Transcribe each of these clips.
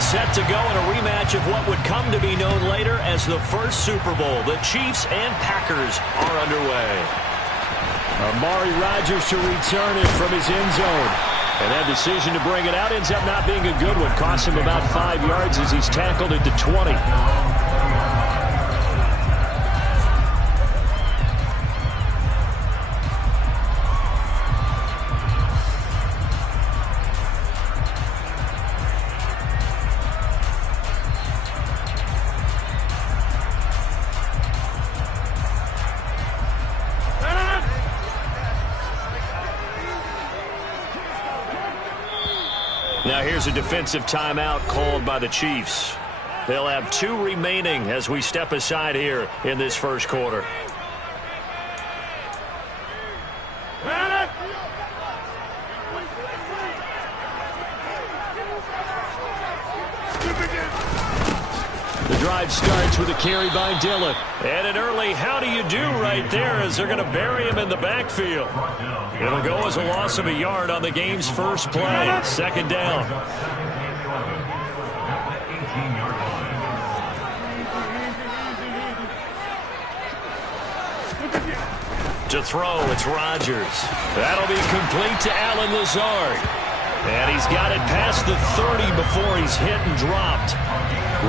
Set to go in a rematch of what would come to be known later as the first Super Bowl. The Chiefs and Packers are underway. Amari Rodgers to return it from his end zone. And that decision to bring it out ends up not being a good one. Costs him about 5 yards as he's tackled at the 20. Now here's a defensive timeout called by the Chiefs. They'll have 2 remaining as we step aside here in this first quarter. The drive starts with a carry by Dillon. And an early how do you do right there as they're going to bury him in the backfield. It'll go as a loss of a yard on the game's first play. Second down. To throw, it's Rodgers. That'll be complete to Allen Lazard. And he's got it past the 30 before he's hit and dropped.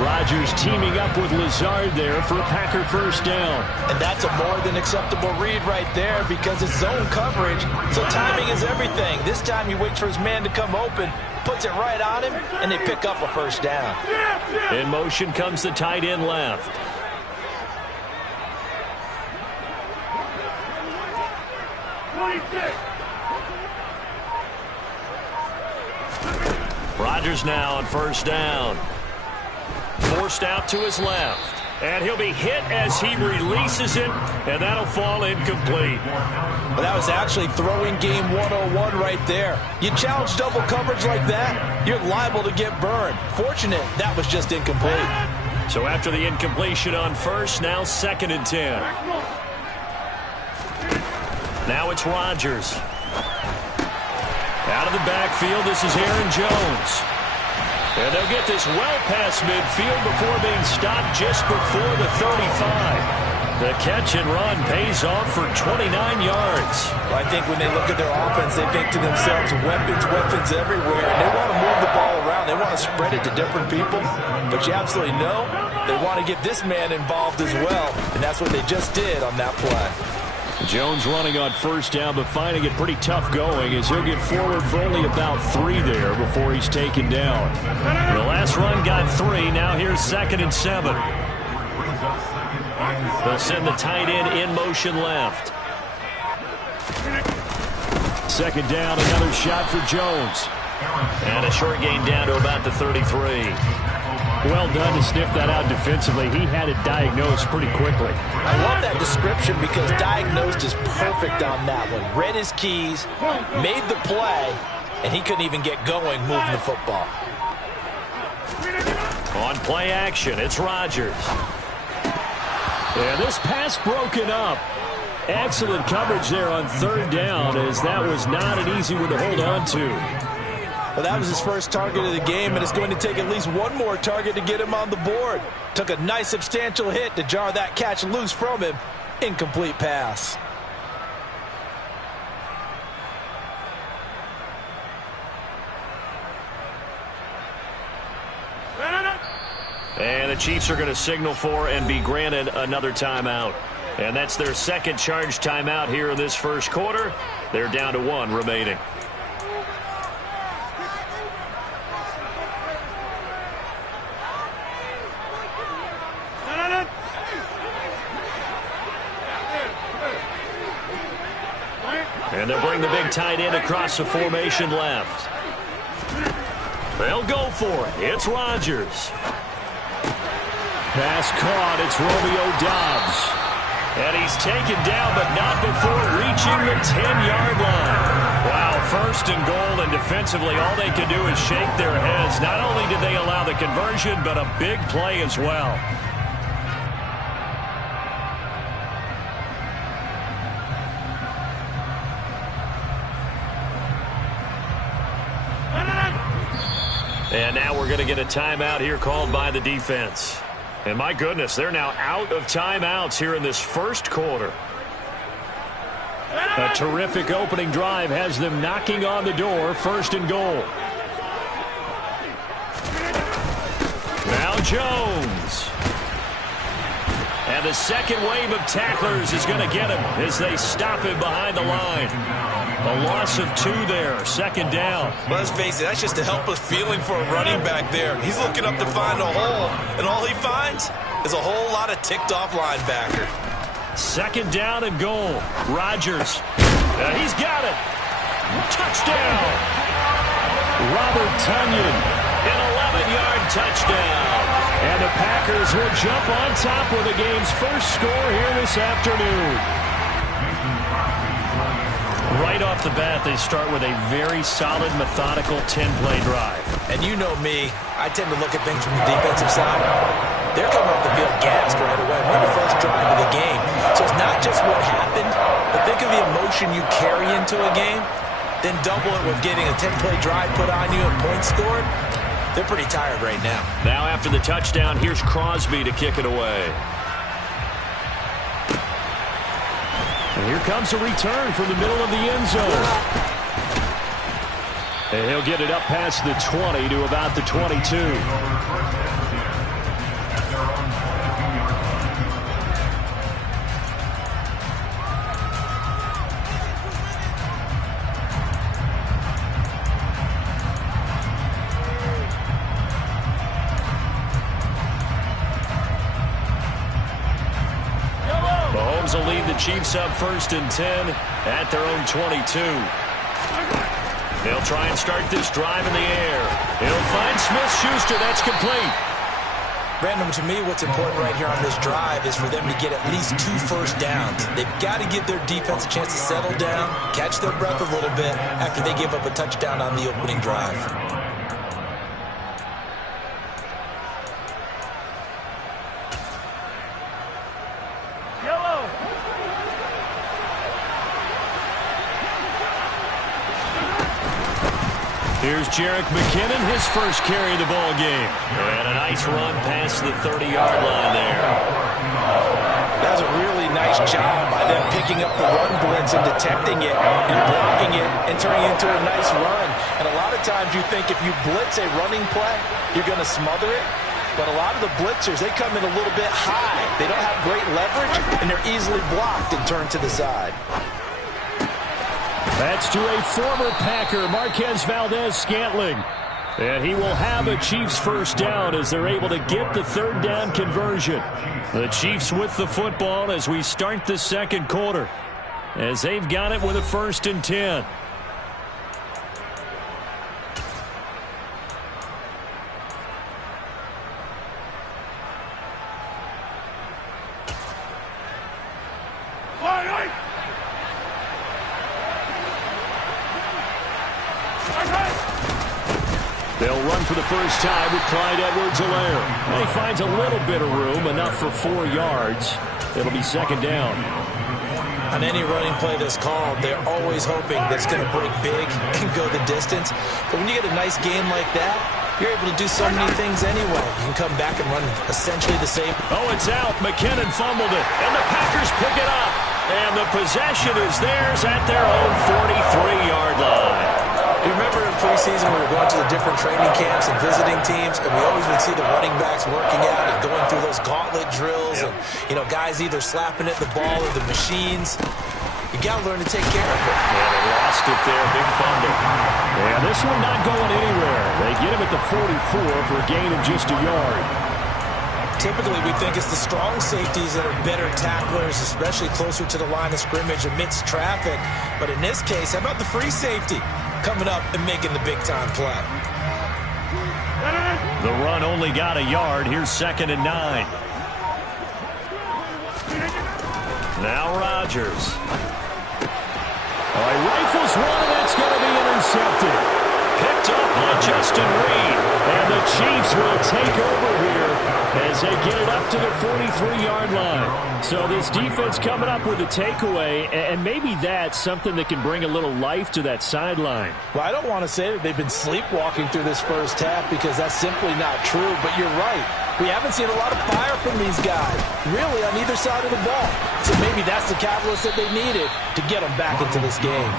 Rodgers teaming up with Lazard there for a Packer first down. And that's a more than acceptable read right there because it's zone coverage, so timing is everything. This time he waits for his man to come open, puts it right on him, and they pick up a first down. In motion comes the tight end left. Rodgers now on first down. Forced out to his left. And he'll be hit as he releases it, and that'll fall incomplete. Well, that was actually throwing game 101 right there. You challenge double coverage like that, you're liable to get burned. Fortunate that was just incomplete. So after the incompletion on first, now 2nd and 10. Now it's Rodgers. Out of the backfield, this is Aaron Jones. And they'll get this well past midfield before being stopped just before the 35. The catch and run pays off for 29 yards. Well, I think when they look at their offense, they think to themselves, weapons everywhere. And they want to move the ball around. They want to spread it to different people. But you absolutely know they want to get this man involved as well. And that's what they just did on that play. Jones running on first down, but finding it pretty tough going as he'll get forward for only about 3 there before he's taken down. The last run got 3. Now here's 2nd and 7. They'll send the tight end in motion left. 2nd down, another shot for Jones. And a short gain down to about the 33. Well done to sniff that out defensively. He had it diagnosed pretty quickly. I love that description because diagnosed is perfect on that one. Read his keys, made the play, and he couldn't even get going moving the football. On play action, it's Rodgers. And this pass broken up. Excellent coverage there on 3rd down as that was not an easy one to hold on to. Well, that was his first target of the game, and it's going to take at least one more target to get him on the board. Took a nice substantial hit to jar that catch loose from him. Incomplete pass. And the Chiefs are going to signal for and be granted another timeout. And that's their 2nd charge timeout here in this first quarter. They're down to 1 remaining. And they'll bring the big tight end across the formation left. They'll go for it. It's Rodgers. Pass caught. It's Romeo Doubs. And he's taken down, but not before reaching the 10-yard line. Wow, 1st and goal, and defensively all they can do is shake their heads. Not only did they allow the conversion, but a big play as well. And now we're going to get a timeout here called by the defense. And my goodness, they're now out of timeouts here in this first quarter. A terrific opening drive has them knocking on the door, 1st and goal. Now Jones. And the second wave of tacklers is going to get him as they stop him behind the line. A loss of 2 there, 2nd down. Let's face it, that's just a helpless feeling for a running back there. He's looking up to find a hole, and all he finds is a whole lot of ticked-off linebacker. 2nd down and goal. Rodgers. He's got it. Touchdown. Robert Tonyan. An 11-yard touchdown. And the Packers will jump on top with the game's first score here this afternoon. Right off the bat, they start with a very solid, methodical 10-play drive. And you know me, I tend to look at things from the defensive side. They're coming off the field gassed right away. We're the first drive of the game. So it's not just what happened, but think of the emotion you carry into a game, then double it with getting a 10-play drive put on you and points scored. They're pretty tired right now. Now after the touchdown, here's Crosby to kick it away. And here comes a return from the middle of the end zone. And he'll get it up past the 20 to about the 22. Will lead the Chiefs up 1st and 10 at their own 22. They'll try and start this drive in the air. He'll find Smith-Schuster. That's complete. Brandon, to me, what's important right here on this drive is for them to get at least 2 first downs. They've got to give their defense a chance to settle down, catch their breath a little bit after they give up a touchdown on the opening drive. Here's Jerick McKinnon, his first carry of the ball game. And a nice run past the 30-yard line there. That was a really nice job by them picking up the run blitz and detecting it and blocking it and turning it into a nice run. And a lot of times you think if you blitz a running play, you're going to smother it. But a lot of the blitzers, they come in a little bit high. They don't have great leverage, and they're easily blocked and turned to the side. That's to a former Packer, Marquez Valdez-Scantling. And he will have a Chiefs first down as they're able to get the 3rd down conversion. The Chiefs with the football as we start the 2nd quarter, as they've got it with a 1st and 10. They'll run for the first time with Clyde Edwards-Helaire. And he finds a little bit of room, enough for 4 yards. It'll be 2nd down. On any running play that's called, they're always hoping that it's going to break big and go the distance. But when you get a nice game like that, you're able to do so many things anyway. You can come back and run essentially the same. Oh, it's out. McKinnon fumbled it, and the Packers pick it up. And the possession is theirs at their own 43-yard line. You remember in preseason we were going to the different training camps and visiting teams, and we always would see the running backs working out and going through those gauntlet drills, and guys either slapping at the ball or the machines. You got to learn to take care of it. Yeah, they lost it there, big fumble. Yeah, this one not going anywhere. They get him at the 44 for a gain of just a yard. Typically, we think it's the strong safeties that are better tacklers, especially closer to the line of scrimmage amidst traffic. But in this case, how about the free safety coming up and making the big-time play? The run only got a yard. Here's 2nd and 9. Now Rodgers. He rifles one, and that's going to be intercepted. Picked up by Justin Reed. And the Chiefs will take over here as they get it up to the 43-yard line. So this defense coming up with a takeaway, and maybe that's something that can bring a little life to that sideline. Well, I don't want to say that they've been sleepwalking through this first half because that's simply not true, but you're right. We haven't seen a lot of fire from these guys, really, on either side of the ball. So maybe that's the catalyst that they needed to get them back into this game.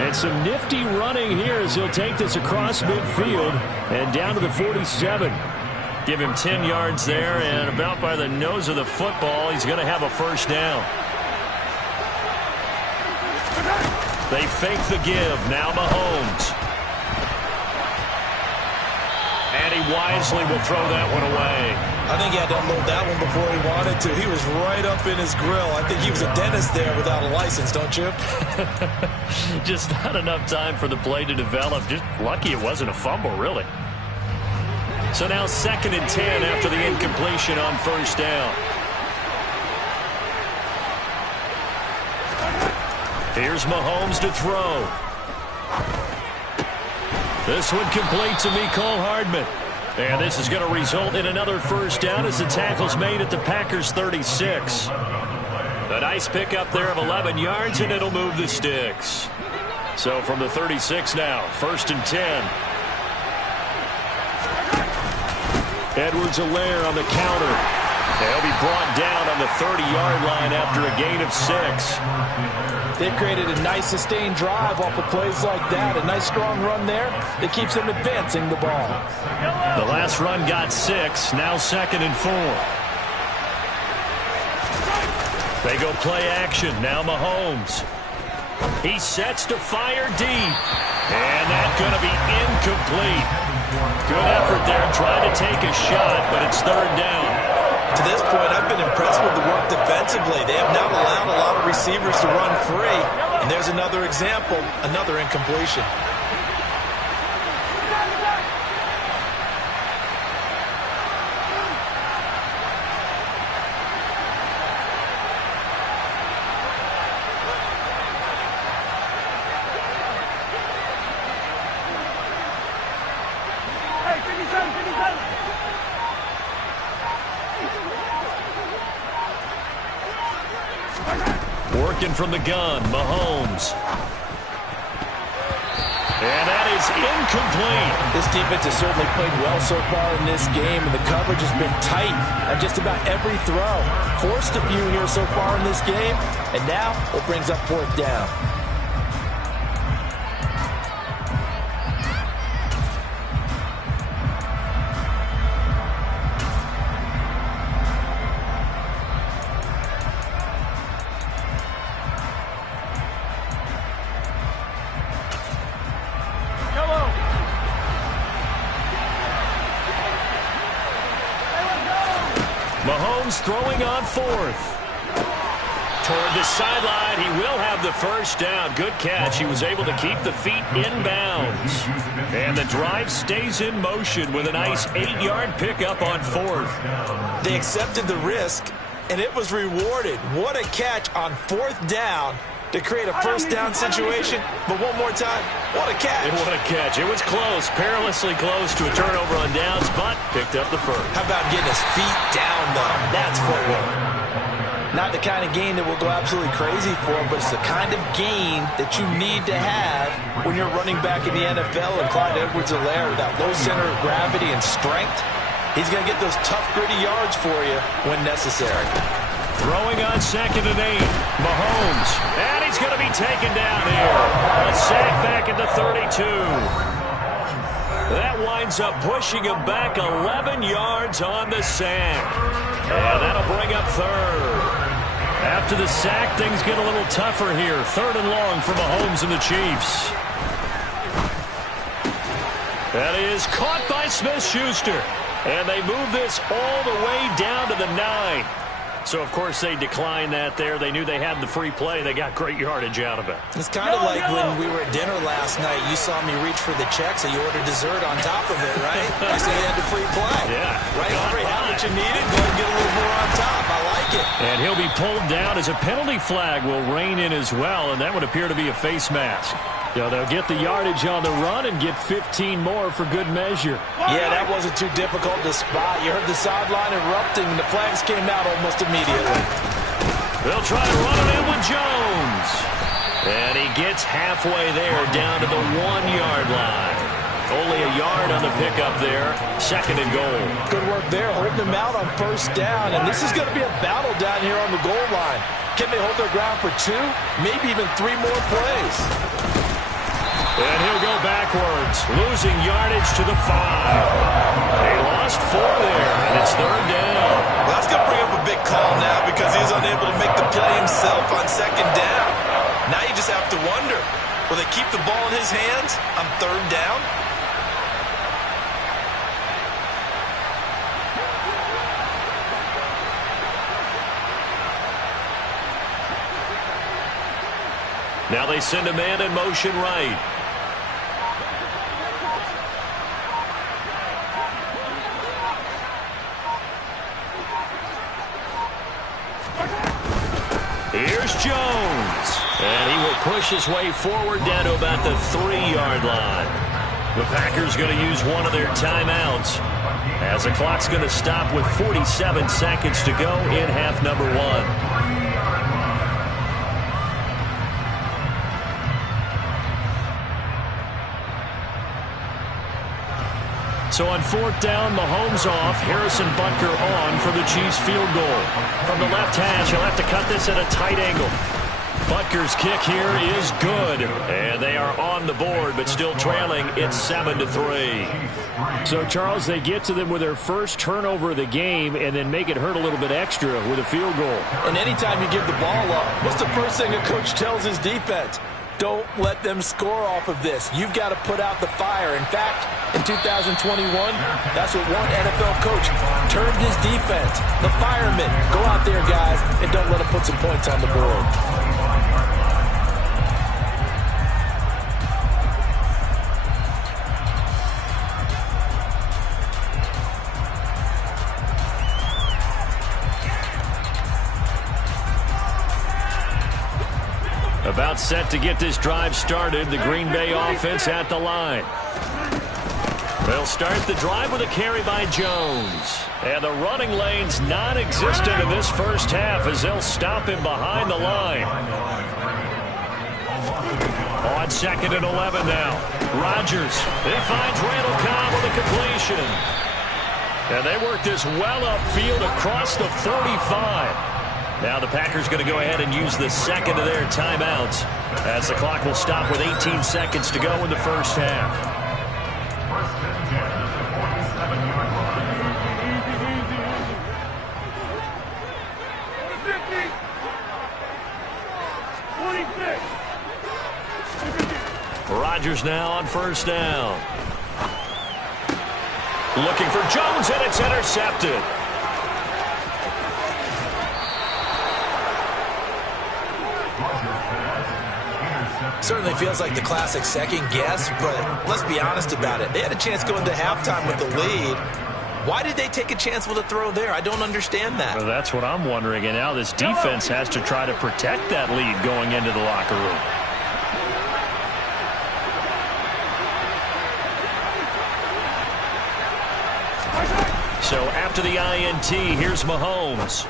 And some nifty running here as he'll take this across midfield and down to the 47. Give him 10 yards there, and about by the nose of the football, he's going to have a first down. They fake the give. Now Mahomes. And he wisely will throw that one away. I think he had to unload that one before he wanted to. He was right up in his grill. I think he was a dentist there without a license, don't you? Just not enough time for the play to develop. Just lucky it wasn't a fumble, really. So now 2nd and 10 after the incompletion on first down. Here's Mahomes to throw. This one complete to Mecole Hardman. And this is going to result in another first down as the tackle's made at the Packers' 36. A nice pickup there of 11 yards, and it'll move the sticks. So from the 36 now, 1st and 10. Edwards-Helaire on the counter. They'll be brought down on the 30-yard line after a gain of 6. They've created a nice sustained drive off of plays like that. A nice strong run there that keeps them advancing the ball. The last run got 6. Now 2nd and 4. They go play action. Now Mahomes. He sets to fire deep. And that's going to be incomplete. Good effort there trying to take a shot, but it's 3rd down. To this point, I've been impressed with the work defensively. They have not allowed a lot of receivers to run free. And there's another example, another incompletion. Working from the gun, Mahomes. And that is incomplete. This defense has certainly played well so far in this game, and the coverage has been tight on just about every throw. Forced a few here so far in this game, and now it brings up 4th down. Mahomes throwing on 4th. Toward the sideline, he will have the first down. Good catch. He was able to keep the feet in bounds. And the drive stays in motion with a nice 8-yard pickup on 4th. They accepted the risk, and it was rewarded. What a catch on 4th down to create a first down situation. But one more time, what a catch. What a catch. It was close, perilously close to a turnover on downs, but picked up the first. How about getting his feet down, though? That's footwork. Not the kind of gain that we'll go absolutely crazy for, but it's the kind of gain that you need to have when you're running back in the NFL. And Clyde Edwards-Helaire, with that low center of gravity and strength, he's going to get those tough, gritty yards for you when necessary. Throwing on 2nd and 8. Mahomes. And he's going to be taken down here. A sack back at the 32. That winds up pushing him back 11 yards on the sack. And that'll bring up 3rd. After the sack, things get a little tougher here. 3rd and long for Mahomes and the Chiefs. That is caught by Smith-Schuster. And they move this all the way down to the 9. So, of course, they declined that there. They knew they had the free play. They got great yardage out of it. It's kind of like when we were at dinner last night. You saw me reach for the check, so you ordered dessert on top of it, right? I said you had the free play. Yeah. Right? You already had what you needed. Go and get a little more on top. I like it. And he'll be pulled down as a penalty flag will rein in as well, and that would appear to be a face mask. You know, they'll get the yardage on the run and get 15 more for good measure. Yeah, that wasn't too difficult to spot. You heard the sideline erupting, and the flags came out almost immediately. They'll try to run it in with Jones. And he gets halfway there, down to the 1-yard line. Only a yard on the pickup there. 2nd and goal. Good work there, holding them out on 1st down. And this is going to be a battle down here on the goal line. Can they hold their ground for 2, maybe even 3 more plays? And he'll go backwards, losing yardage to the 5. They lost 4 there, and it's 3rd down. Well, that's going to bring up a big call now because he's unable to make the play himself on 2nd down. Now you just have to wonder, will they keep the ball in his hands on 3rd down? Now they send a man in motion right. Here's Jones. And he will push his way forward down to about the 3-yard line. The Packers going to use one of their timeouts as the clock's going to stop with 47 seconds to go in half number 1. So on 4th down, Mahomes off, Harrison Butker on for the Chiefs field goal. From the left hash, he'll have to cut this at a tight angle. Butker's kick here is good. And they are on the board, but still trailing. It's 7-3. So, Charles, they get to them with their first turnover of the game and then make it hurt a little bit extra with a field goal. And anytime you give the ball up, what's the first thing a coach tells his defense? Don't let them score off of this. You've got to put out the fire. In fact, in 2021, that's what one NFL coach termed his defense. The firemen. Go out there, guys, and don't let them put some points on the board. About set to get this drive started. The Green Bay offense at the line. They'll start the drive with a carry by Jones. And the running lane's non-existent in this first half as they'll stop him behind the line. On 2nd and 11 now. Rodgers. He finds Randall Cobb with a completion. And they work this well upfield across the 45. Now the Packers going to go ahead and use the 2nd of their timeouts as the clock will stop with 18 seconds to go in the first half. Rodgers now on 1st down. Looking for Jones, and it's intercepted. Certainly feels like the classic second guess, but let's be honest about it. They had a chance going to halftime with the lead. Why did they take a chance with a throw there? I don't understand that. Well, that's what I'm wondering. And now this defense has to try to protect that lead going into the locker room. So after the INT, here's Mahomes.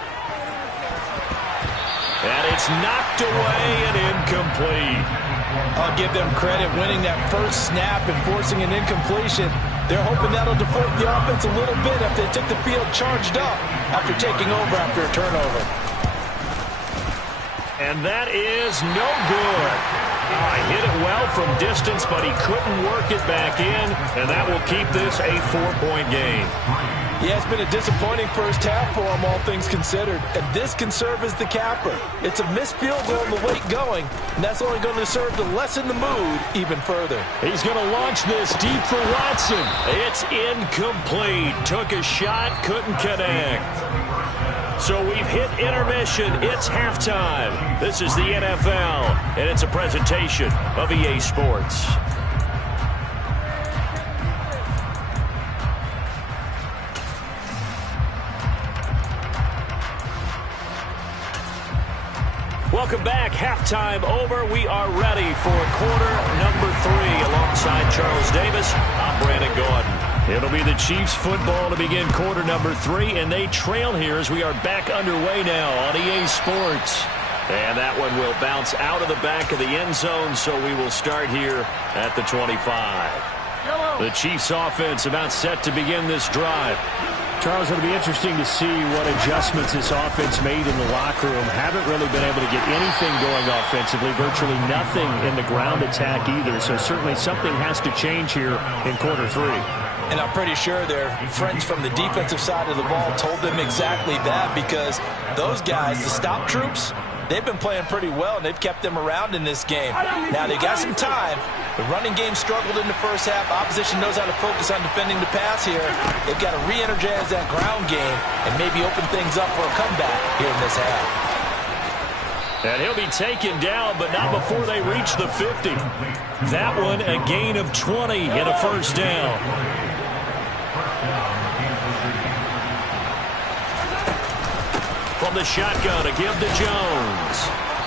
And it's knocked away and incomplete. I'll give them credit winning that first snap and forcing an incompletion. They're hoping that'll deflate the offense a little bit if they took the field charged up after taking over after a turnover. And that is no good. Hit it well from distance, but he couldn't work it back in, and that will keep this a 4-point game. Yeah, it's been a disappointing first half for him, all things considered. And this can serve as the capper. It's a missed field goal on the late going, and that's only going to serve to lessen the mood even further. He's going to launch this deep for Watson. It's incomplete. Took a shot, couldn't connect. So we've hit intermission. It's halftime. This is the NFL, and it's a presentation of EA Sports. Welcome back. Halftime over. We are ready for quarter number 3. Alongside Charles Davis, I'm Brandon Gordon. It'll be the Chiefs football to begin quarter number 3, and they trail here as we are back underway now on EA Sports. And that one will bounce out of the back of the end zone, so we will start here at the 25. The Chiefs offense about set to begin this drive. Charles, it'll be interesting to see what adjustments this offense made in the locker room. Haven't really been able to get anything going offensively, virtually nothing in the ground attack either. So certainly something has to change here in quarter 3. And I'm pretty sure their friends from the defensive side of the ball told them exactly that, because those guys, the stop troops, they've been playing pretty well, and they've kept them around in this game. Now, they got some time. The running game struggled in the first half. Opposition knows how to focus on defending the pass here. They've got to re-energize that ground game and maybe open things up for a comeback here in this half. And he'll be taken down, but not before they reach the 50. That one, a gain of 20 and a first down. From the shotgun, a give to Jones.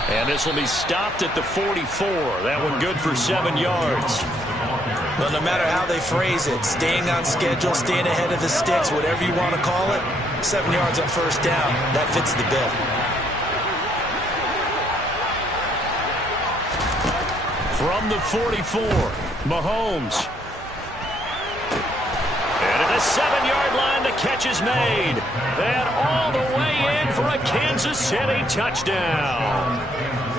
And this will be stopped at the 44. That one good for 7 yards. Well, no matter how they phrase it, staying on schedule, staying ahead of the sticks, whatever you want to call it, 7 yards on first down, that fits the bill. From the 44, Mahomes. And at the 7-yard line, the catch is made. And all the way in for a Kansas City touchdown.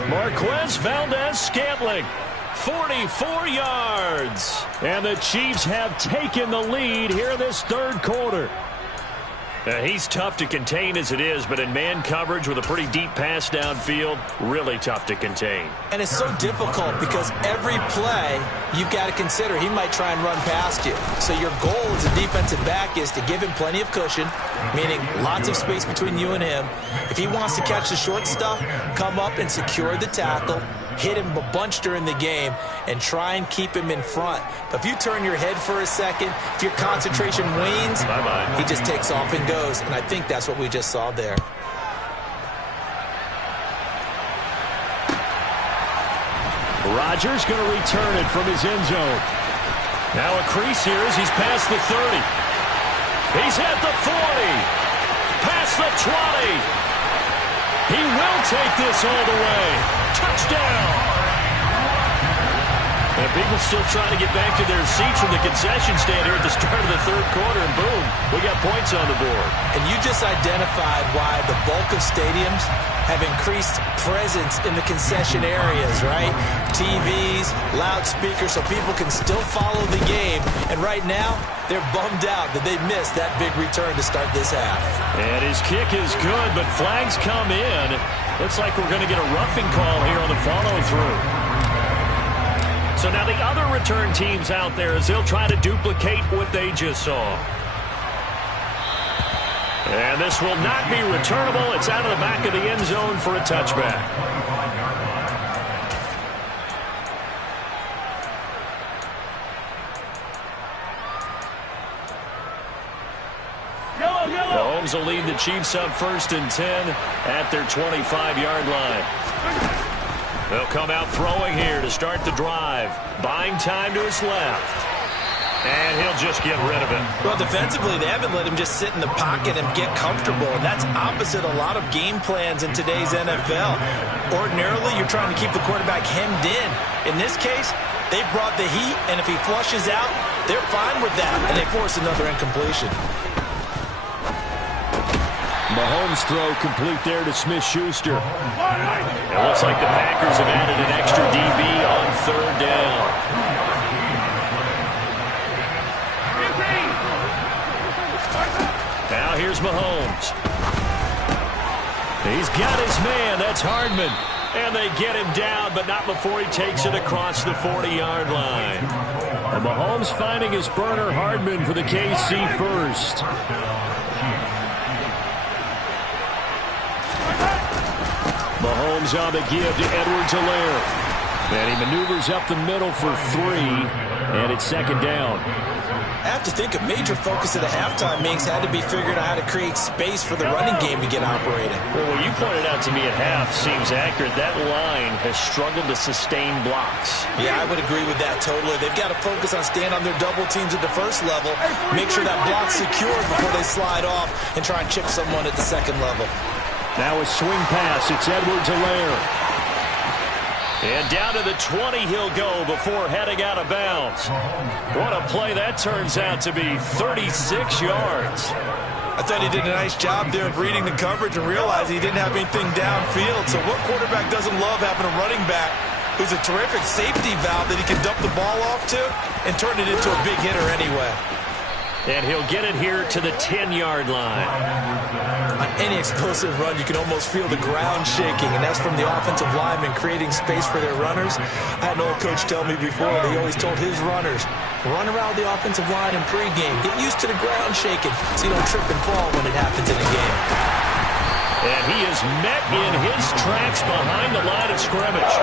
Marquez Valdez-Scantling, 44 yards. And the Chiefs have taken the lead here in this third quarter. He's tough to contain as it is, but in man coverage with a pretty deep pass downfield, really tough to contain. And it's so difficult because every play you've got to consider he might try and run past you. So your goal as a defensive back is to give him plenty of cushion, meaning lots of space between you and him. If he wants to catch the short stuff, come up and secure the tackle, hit him a bunch during the game, and try and keep him in front. But if you turn your head for a second, if your concentration wanes, he just takes off and goes. And I think that's what we just saw there. Rodgers going to return it from his end zone. Now a crease here as he's past the 30. He's at the 40. Past the 20. He will take this all the way. Touchdown. And people still trying to get back to their seats from the concession stand here at the start of the third quarter, and boom, we got points on the board. And you just identified why the bulk of stadiums have increased presence in the concession areas, right? TVs, loudspeakers, so people can still follow the game. And right now, they're bummed out that they missed that big return to start this half. And his kick is good, but flags come in. Looks like we're going to get a roughing call here on the follow-through. So now the other return teams out there as they'll try to duplicate what they just saw. And this will not be returnable. It's out of the back of the end zone for a touchback. Mahomes will lead the Chiefs up 1st and 10 at their 25-yard line. They'll come out throwing here to start the drive. Buying time to his left. And he'll just get rid of it. Well, defensively, they haven't let him just sit in the pocket and get comfortable. And that's opposite a lot of game plans in today's NFL. Ordinarily, you're trying to keep the quarterback hemmed in. In this case, they brought the heat, and if he flushes out, they're fine with that. And they force another incompletion. Mahomes throw complete there to Smith-Schuster. It looks like the Packers have added an extra DB on 3rd down. Now here's Mahomes. He's got his man. That's Hardman. And they get him down, but not before he takes it across the 40-yard line. And Mahomes finding his burner, Hardman, for the KC first. Mahomes on the give to Edwards-Helaire. And he maneuvers up the middle for 3, and it's 2nd down. After to think a major focus of the halftime meetings had to be figuring out how to create space for the running game to get operating. Well, what you pointed out to me at half seems accurate. That line has struggled to sustain blocks. Yeah, I would agree with that totally. They've got to focus on staying on their double teams at the first level, make sure that block's secured before they slide off and try and chip someone at the second level. Now a swing pass. It's Edwards-Helaire. And down to the 20 he'll go before heading out of bounds. What a play that turns out to be, 36 yards. I thought he did a nice job there of reading the coverage and realizing he didn't have anything downfield. So what quarterback doesn't love having a running back who's a terrific safety valve that he can dump the ball off to and turn it into a big hitter anyway. And he'll get it here to the 10-yard line. On any explosive run, you can almost feel the ground shaking, and that's from the offensive linemen creating space for their runners. I had an old coach tell me before that he always told his runners, run around the offensive line in pregame. Get used to the ground shaking so you don't trip and fall when it happens in a game. And he is met in his tracks behind the line of scrimmage.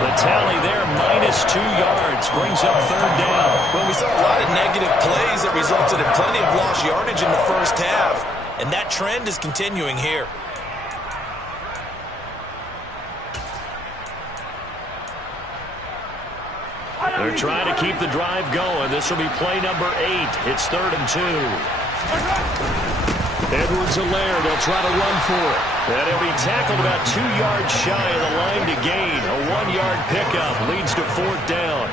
The tally there, -2 yards, brings up third down. Well, we saw a lot of negative plays that resulted in plenty of lost yardage in the first half, and that trend is continuing here. They're trying to keep the drive going. This will be play number 8. It's 3rd and 2. Edwards-Helaire, they'll try to run for it. And he'll be tackled about 2 yards shy of the line to gain. A 1-yard pickup leads to 4th down.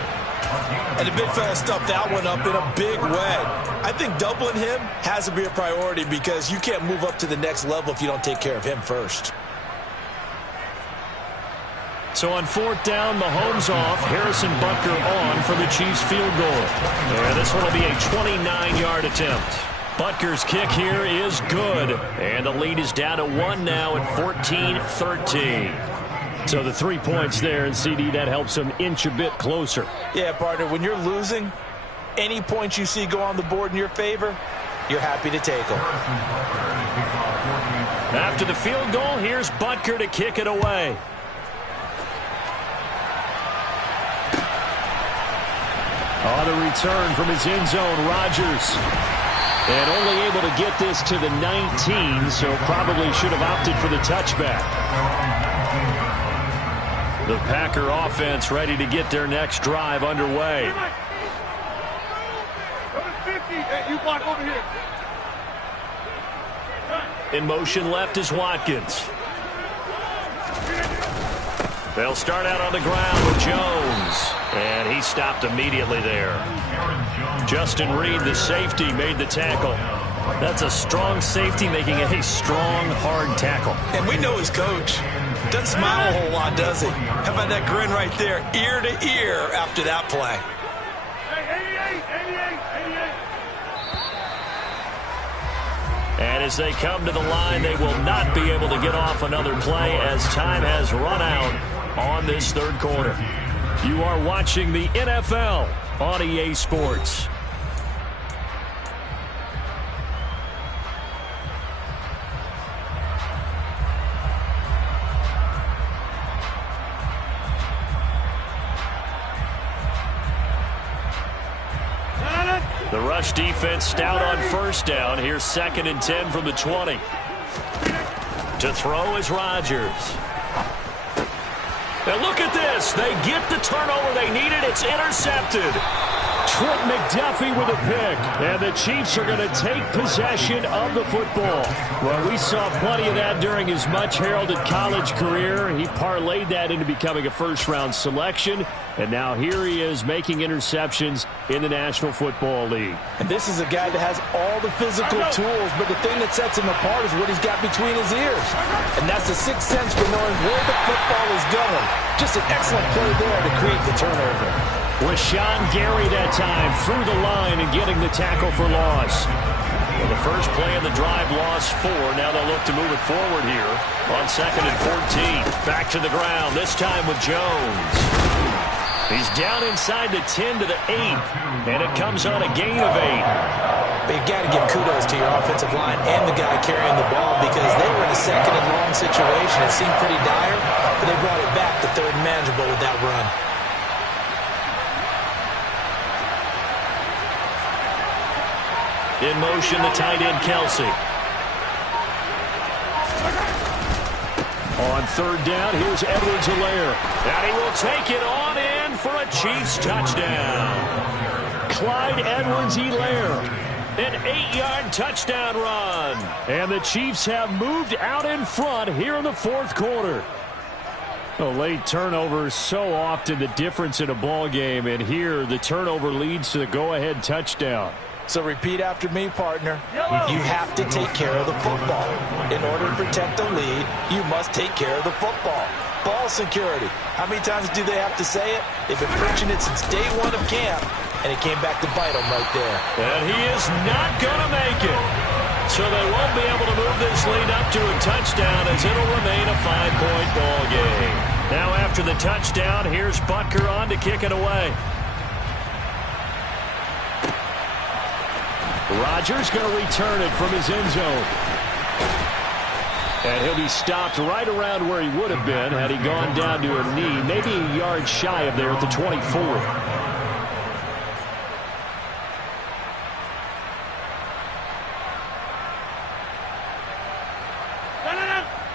And the big fella stuffed that one up in a big way. I think doubling him has to be a priority because you can't move up to the next level if you don't take care of him first. So on 4th down, Mahomes off, Harrison Butker on for the Chiefs field goal. And this one will be a 29-yard attempt. Butker's kick here is good. And the lead is down to 1 now at 14-13. So the 3 points there, and CD, that helps them inch a bit closer. Yeah, partner, when you're losing, any points you see go on the board in your favor, you're happy to take them. After the field goal, here's Butker to kick it away. On the return from his end zone, Rodgers. And only able to get this to the 19, so probably should have opted for the touchback. The Packer offense ready to get their next drive underway. In motion left is Watkins. They'll start out on the ground with Jones. And he stopped immediately there. Justin Reed, the safety, made the tackle. That's a strong safety making a strong, hard tackle. And we know his coach. Doesn't smile a whole lot, does he? How about that grin right there, ear to ear after that play? And as they come to the line, they will not be able to get off another play as time has run out on this third quarter. You are watching the NFL on EA Sports. The rush defense stout on first down. Here's 2nd and 10 from the 20. To throw is Rodgers. Now look at this. They get the turnover they needed. It's intercepted. Trent McDuffie with a pick. And the Chiefs are going to take possession of the football. Well, we saw plenty of that during his much-heralded college career. He parlayed that into becoming a first-round selection. And now here he is making interceptions in the National Football League. And this is a guy that has all the physical tools, but the thing that sets him apart is what he's got between his ears. And that's the sixth sense for knowing where the football is going. Just an excellent play there to create the turnover. Rashawn Gary that time through the line and getting the tackle for loss. Well, the first play of the drive lost 4. Now they'll look to move it forward here on 2nd and 14. Back to the ground, this time with Jones. He's down inside the 10 to the 8, and it comes on a gain of 8. But you got to give kudos to your offensive line and the guy carrying the ball because they were in a 2nd and long situation. It seemed pretty dire, but they brought it back to 3rd and manageable with that run. In motion, the tight end, Kelsey. On third down, here's Edwards-Helaire. And he will take it on in for a Chiefs touchdown. Clyde Edwards-Helaire. An 8-yard touchdown run. And the Chiefs have moved out in front here in the fourth quarter. A late turnover is so often the difference in a ball game, and here the turnover leads to the go-ahead touchdown. So repeat after me, partner. You have to take care of the football. In order to protect the lead, you must take care of the football. Ball security. How many times do they have to say it? They've been preaching it since day one of camp, and it came back to bite them right there. And he is not going to make it. So they won't be able to move this lead up to a touchdown, as it'll remain a 5-point ball game. Now after the touchdown, here's Butker on to kick it away. Rodgers going to return it from his end zone. And he'll be stopped right around where he would have been had he gone down to a knee, maybe a yard shy of there at the 24.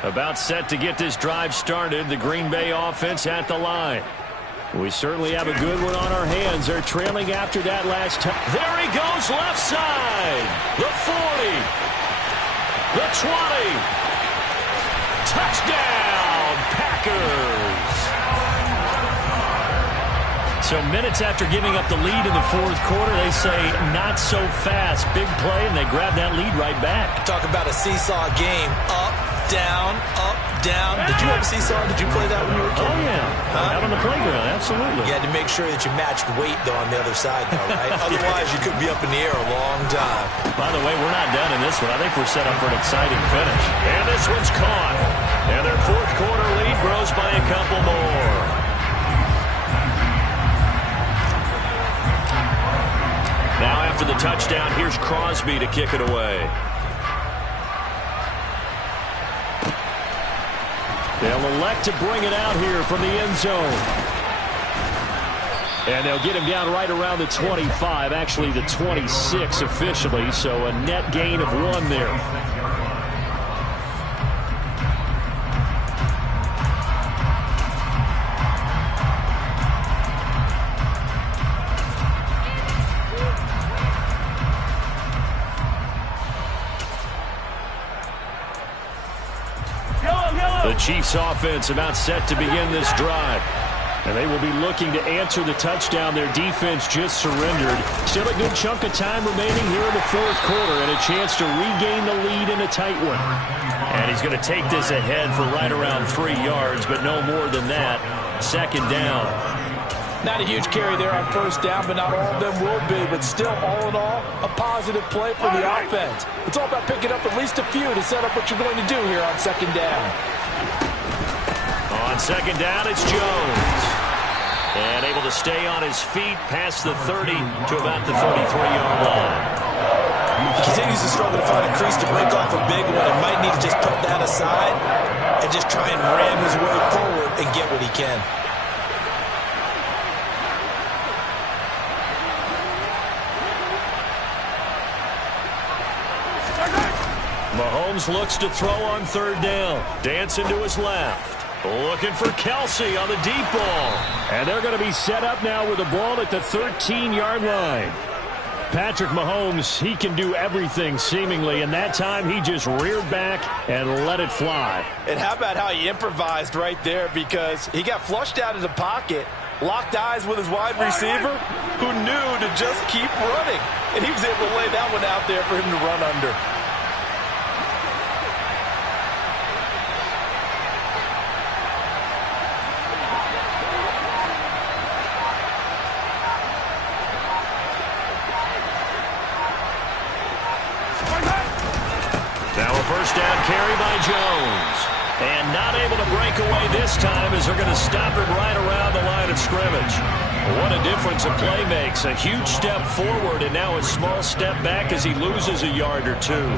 About set to get this drive started, the Green Bay offense at the line. We certainly have a good one on our hands. They're trailing after that last time. There he goes, left side. The 40. The 20. Touchdown, Packers. So minutes after giving up the lead in the fourth quarter, they say not so fast. Big play, and they grab that lead right back. Talk about a seesaw game. Up, down, up, down. Did you have a seesaw? Did you play that when you were a kid? Oh, yeah. Out on the playground, absolutely. You had to make sure that you matched weight, though, on the other side, though, right? Otherwise, you could be up in the air a long time. By the way, we're not done in this one. I think we're set up for an exciting finish. And this one's caught. And their fourth quarter lead grows by a couple more. Now after the touchdown, here's Crosby to kick it away. They'll elect to bring it out here from the end zone. And they'll get him down right around the 25, actually the 26 officially, so a net gain of 1 there. The Chiefs offense about set to begin this drive. And they will be looking to answer the touchdown. Their defense just surrendered. Still a good chunk of time remaining here in the fourth quarter and a chance to regain the lead in a tight one. And he's going to take this ahead for right around 3 yards, but no more than that. Second down. Not a huge carry there on first down, but not all of them will be. But still, all in all, a positive play for the offense. It's all about picking up at least a few to set up what you're going to do here on second down. On second down, it's Jones. And able to stay on his feet past the 30 to about the 33-yard line. He continues to struggle to find a crease to break off a big one and might need to just put that aside and just try and ram his way forward and get what he can. Mahomes looks to throw on third down. Dancing to his left. Looking for Kelsey on the deep ball. And they're going to be set up now with the ball at the 13-yard line. Patrick Mahomes, he can do everything seemingly, and that time he just reared back and let it fly. And how about how he improvised right there, because he got flushed out of the pocket, locked eyes with his wide receiver, who knew to just keep running. And he was able to lay that one out there for him to run under. Now a first down carry by Jones. And not able to break away this time as they're going to stop it right around the line of scrimmage. What a difference a play makes. A huge step forward and now a small step back as he loses a yard or two.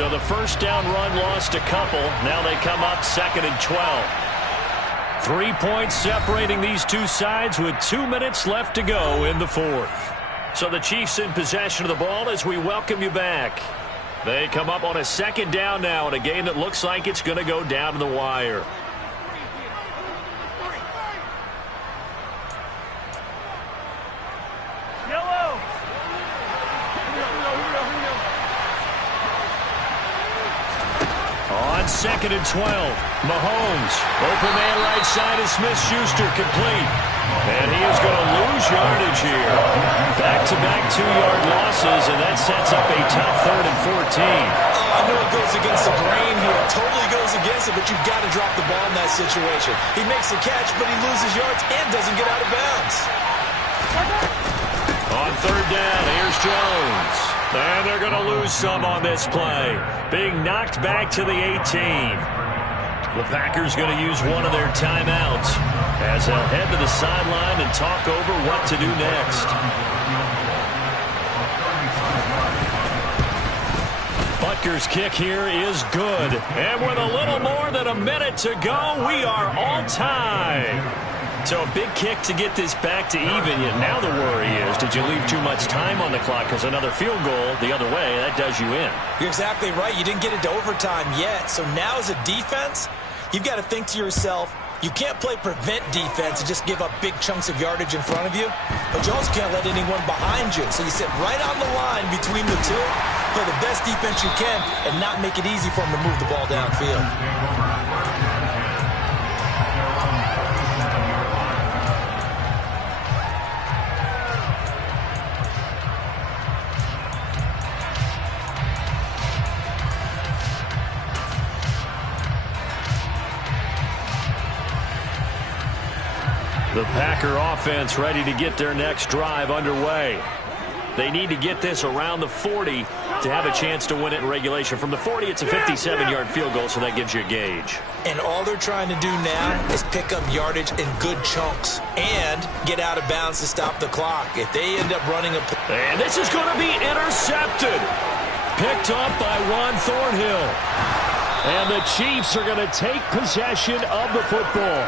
So the first down run lost a couple. Now they come up 2nd and 12. 3 points separating these two sides with 2 minutes left to go in the fourth. So the Chiefs in possession of the ball as we welcome you back. They come up on a 2nd down now in a game that looks like it's going to go down to the wire. On 2nd and 12, Mahomes. Open man right side is Smith-Schuster, complete. And he is going to lose yardage here. Back-to-back 2-yard losses, and that sets up a tough 3rd and 14. I know it goes against the grain here. It totally goes against it, but you've got to drop the ball in that situation. He makes the catch, but he loses yards and doesn't get out of bounds. On 3rd down, here's Jones. And they're going to lose some on this play. Being knocked back to the 18. The Packers going to use one of their timeouts as they'll head to the sideline and talk over what to do next. Butker's kick here is good. And with a little more than a minute to go, we are all tied. So a big kick to get this back to even. Yet now the worry is, did you leave too much time on the clock? Because another field goal the other way, that does you in. You're exactly right. You didn't get it to overtime yet. So now as a defense, you've got to think to yourself, you can't play prevent defense and just give up big chunks of yardage in front of you. But you also can't let anyone behind you. So you sit right on the line between the two, play the best defense you can, and not make it easy for them to move the ball downfield. The Packer offense ready to get their next drive underway. They need to get this around the 40 to have a chance to win it in regulation. From the 40, it's a 57-yard field goal, so that gives you a gauge. And all they're trying to do now is pick up yardage in good chunks and get out of bounds to stop the clock. If they end up running a... And this is going to be intercepted. Picked up by Juan Thornhill. And the Chiefs are going to take possession of the football.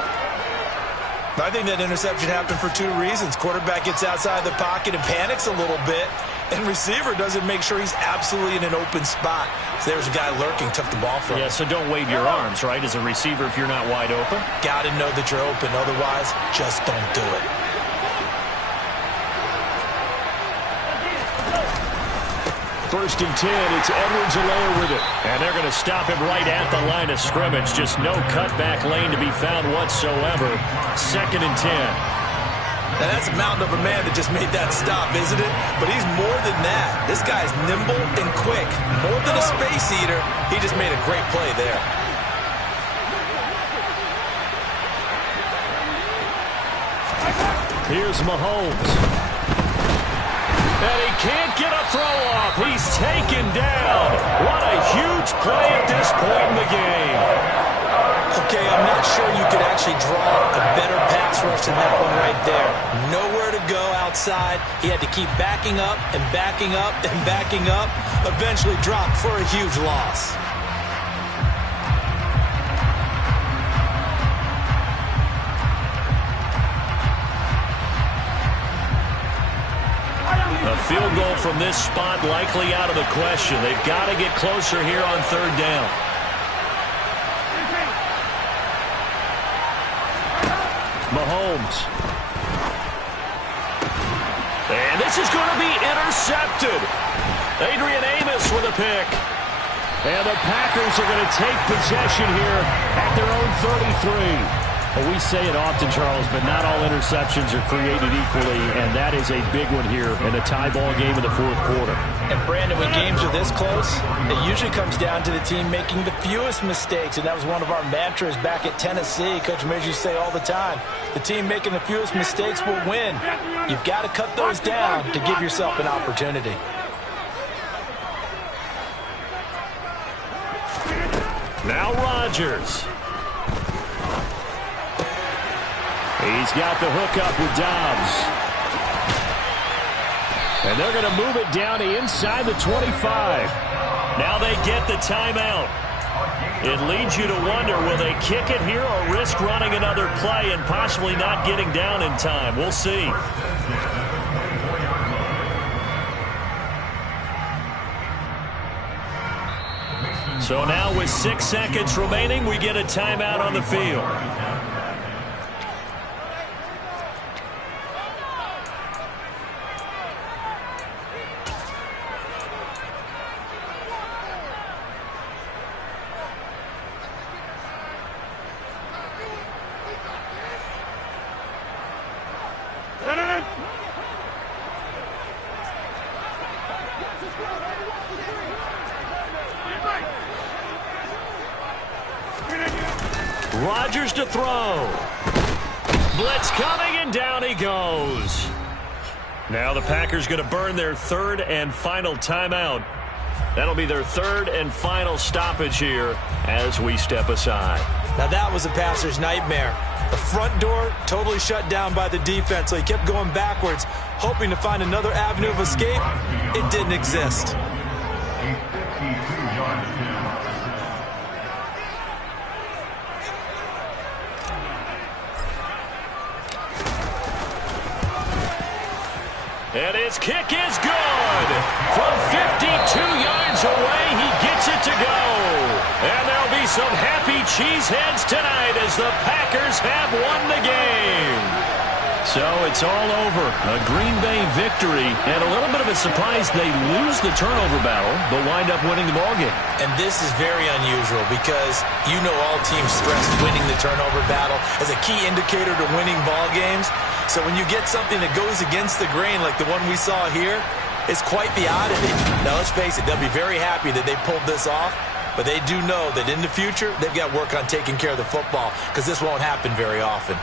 I think that interception happened for two reasons. Quarterback gets outside the pocket and panics a little bit, and receiver doesn't make sure he's absolutely in an open spot. So there's a guy lurking, took the ball from him. Yeah, so don't wave your arms, right, as a receiver if you're not wide open? Got to know that you're open. Otherwise, just don't do it. First and 10, it's Edwards-Helaire with it. And they're going to stop him right at the line of scrimmage. Just no cutback lane to be found whatsoever. 2nd and 10. Now that's a mountain of a man that just made that stop, isn't it? But he's more than that. This guy's nimble and quick. More than a space eater. He just made a great play there. Here's Mahomes. And he can't get a throw off. He's taken down. What a huge play at this point in the game. Okay, I'm not sure you could actually draw a better pass rush than that one right there. Nowhere to go outside. He had to keep backing up and backing up and backing up. Eventually dropped for a huge loss. A field goal from this spot likely out of the question. They've got to get closer here on 3rd down. Mahomes. And this is going to be intercepted. Adrian Amos with a pick. And the Packers are going to take possession here at their own 33. Well, we say it often, Charles, but not all interceptions are created equally, and that is a big one here in a tie ball game in the fourth quarter. And, Brandon, when games are this close, it usually comes down to the team making the fewest mistakes, and that was one of our mantras back at Tennessee. Coach Midge used to say all the time, the team making the fewest mistakes will win. You've got to cut those down to give yourself an opportunity. Now Rodgers. He's got the hookup with Dobbs. And they're going to move it down to inside the 25. Now they get the timeout. It leads you to wonder, will they kick it here or risk running another play and possibly not getting down in time? We'll see. So now with 6 seconds remaining, we get a timeout on the field. Rodgers to throw. Blitz coming, and down he goes. Now the Packers going to burn their third and final timeout. That'll be their third and final stoppage here as we step aside. Now that was a passer's nightmare. The front door totally shut down by the defense, so he kept going backwards, hoping to find another avenue of escape. It didn't exist. And his kick is good. From 52 yards away, he gets it to go. And there'll be some happy cheeseheads tonight as the Packers have won the game. So it's all over. A Green Bay victory, and a little bit of a surprise they lose the turnover battle, but wind up winning the ballgame. And this is very unusual because you know all teams stress winning the turnover battle as a key indicator to winning ball games. So when you get something that goes against the grain like the one we saw here, it's quite the oddity. Now, let's face it, they'll be very happy that they pulled this off, but they do know that in the future, they've got to work on taking care of the football because this won't happen very often.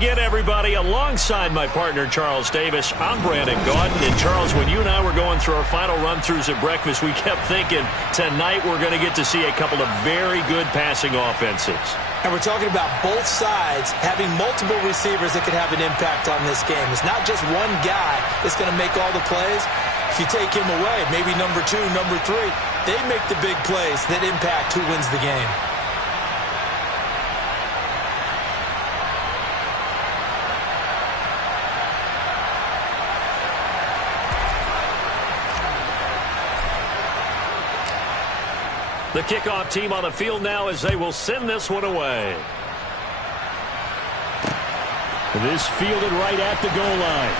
again, everybody. Alongside my partner, Charles Davis, I'm Brandon Gaudin. And, Charles, when you and I were going through our final run-throughs at breakfast, we kept thinking tonight we're going to get to see a couple of very good passing offenses. And we're talking about both sides having multiple receivers that could have an impact on this game. It's not just one guy that's going to make all the plays. If you take him away, maybe number 2, number 3, they make the big plays that impact who wins the game. The kickoff team on the field now as they will send this one away. This fielded right at the goal line.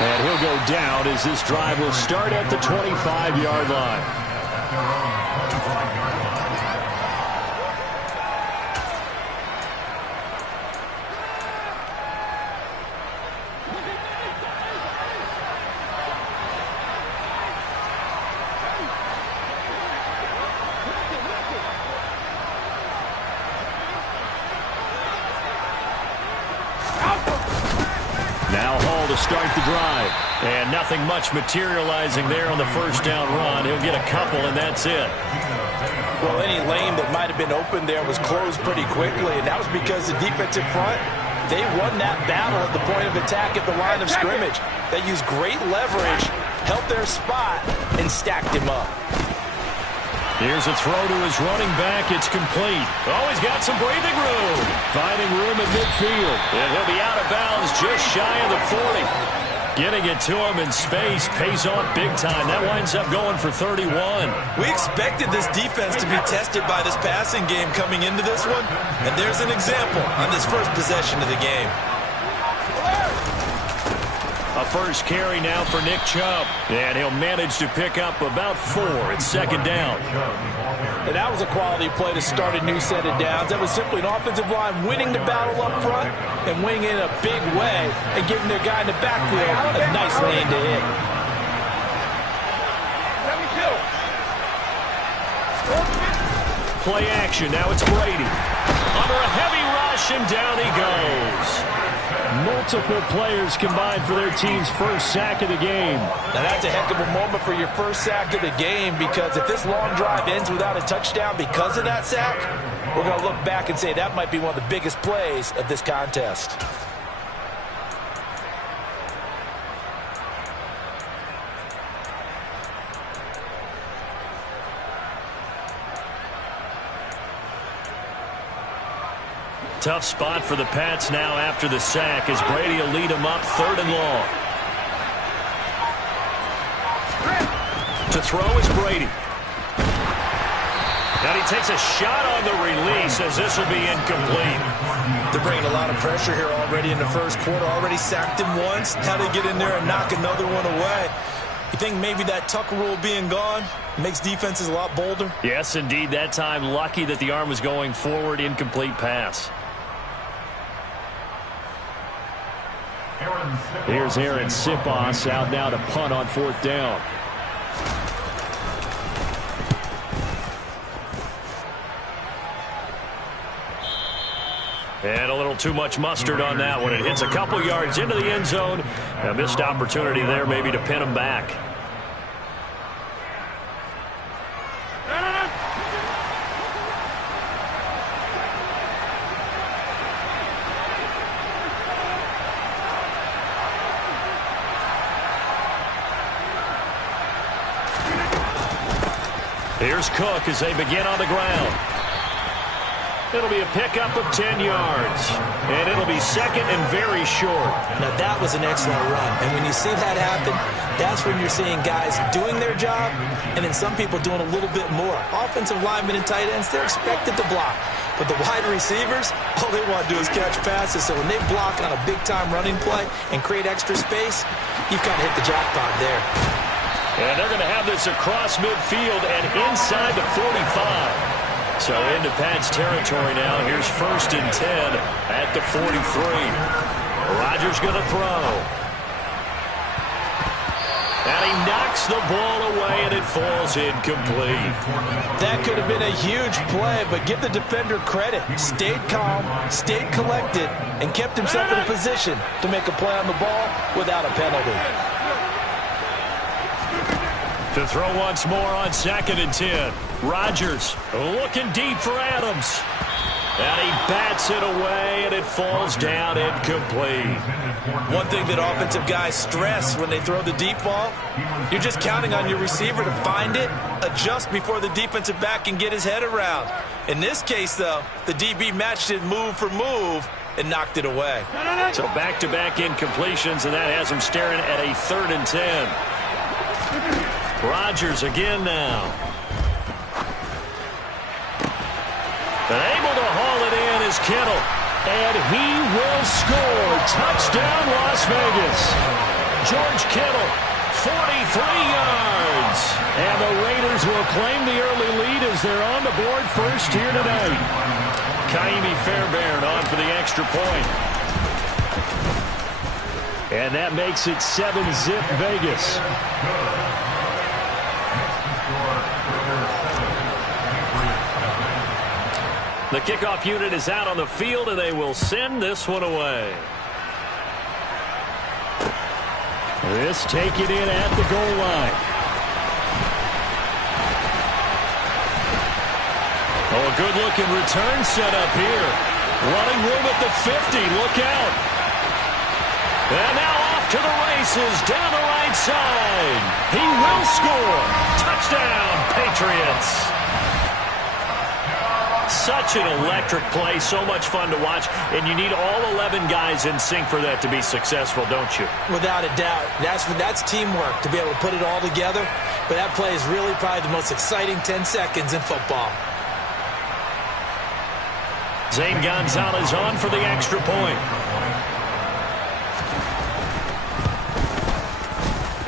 And he'll go down as this drive will start at the 25-yard line. Now Hall to start the drive. And nothing much materializing there on the first down run. He'll get a couple, and that's it. Well, any lane that might have been open there was closed pretty quickly, and that was because the defensive front, they won that battle at the point of attack at the line of scrimmage. They used great leverage, held their spot, and stacked him up. Here's a throw to his running back. It's complete. Oh, he's got some breathing room. Finding room at midfield. And he'll be out of bounds just shy of the 40. Getting it to him in space pays off big time. That winds up going for 31. We expected this defense to be tested by this passing game coming into this one. And there's an example on this first possession of the game. A first carry now for Nick Chubb. And he'll manage to pick up about 4. It's second down. And that was a quality play to start a new set of downs. That was simply an offensive line winning the battle up front and winning in a big way and giving their guy in the backfield a nice lane to hit. Play action. Now it's Brady. Under a heavy rush, and down he goes. Multiple players combined for their team's first sack of the game. Now that's a heck of a moment for your first sack of the game, because if this long drive ends without a touchdown because of that sack, we're going to look back and say that might be one of the biggest plays of this contest. Tough spot for the Pats now after the sack as Brady will lead them up 3rd and long. To throw is Brady. And he takes a shot on the release as this will be incomplete. They're bringing a lot of pressure here already in the first quarter. Already sacked him once. How do they get in there and knock another one away? You think maybe that Tucker rule being gone makes defenses a lot bolder? Yes, indeed. That time lucky that the arm was going forward. Incomplete pass. Here's Aaron Sipos out now to punt on 4th down. And a little too much mustard on that one. It hits a couple yards into the end zone. A missed opportunity there maybe to pin him back. Here's Cook as they begin on the ground. It'll be a pickup of 10 yards. And it'll be second and very short. Now, that was an excellent run. And when you see that happen, that's when you're seeing guys doing their job and then some people doing a little bit more. Offensive linemen and tight ends, they're expected to block. But the wide receivers, all they want to do is catch passes. So when they block on a big-time running play and create extra space, you've kind of hit the jackpot there. And they're going to have this across midfield and inside the 45. So into Pats territory now. Here's 1st and 10 at the 43. Rodgers going to throw. And he knocks the ball away, and it falls incomplete. That could have been a huge play, but give the defender credit. Stayed calm, stayed collected, and kept himself in a position to make a play on the ball without a penalty. To throw once more on 2nd and 10. Rodgers looking deep for Adams. And he bats it away, and it falls down incomplete. One thing that offensive guys stress when they throw the deep ball, you're just counting on your receiver to find it, adjust before the defensive back can get his head around. In this case, though, the DB matched it move for move and knocked it away. So back-to-back incompletions, and that has him staring at a 3rd and 10. Rodgers again now. And able to haul it in is Kittle. And he will score. Touchdown, Las Vegas. George Kittle, 43 yards. And the Raiders will claim the early lead as they're on the board first here tonight. Kaimi Fairbairn on for the extra point. And that makes it 7-zip Vegas. The kickoff unit is out on the field, and they will send this one away. This taken in at the goal line. Oh, a good-looking return set up here. Running room at the 50. Look out. And now off to the races down the right side. He will score. Touchdown, Patriots. Such an electric play, so much fun to watch, and you need all 11 guys in sync for that to be successful, don't you? Without a doubt. That's teamwork to be able to put it all together, but that play is really probably the most exciting 10 seconds in football. Zane Gonzalez on for the extra point.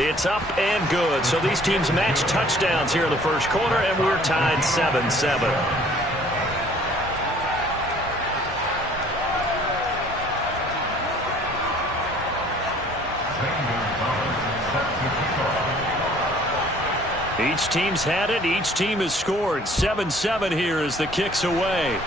It's up and good. So these teams match touchdowns here in the first quarter, and we're tied 7-7. Each team's had it. Each team has scored. 7-7 here as the kick's away.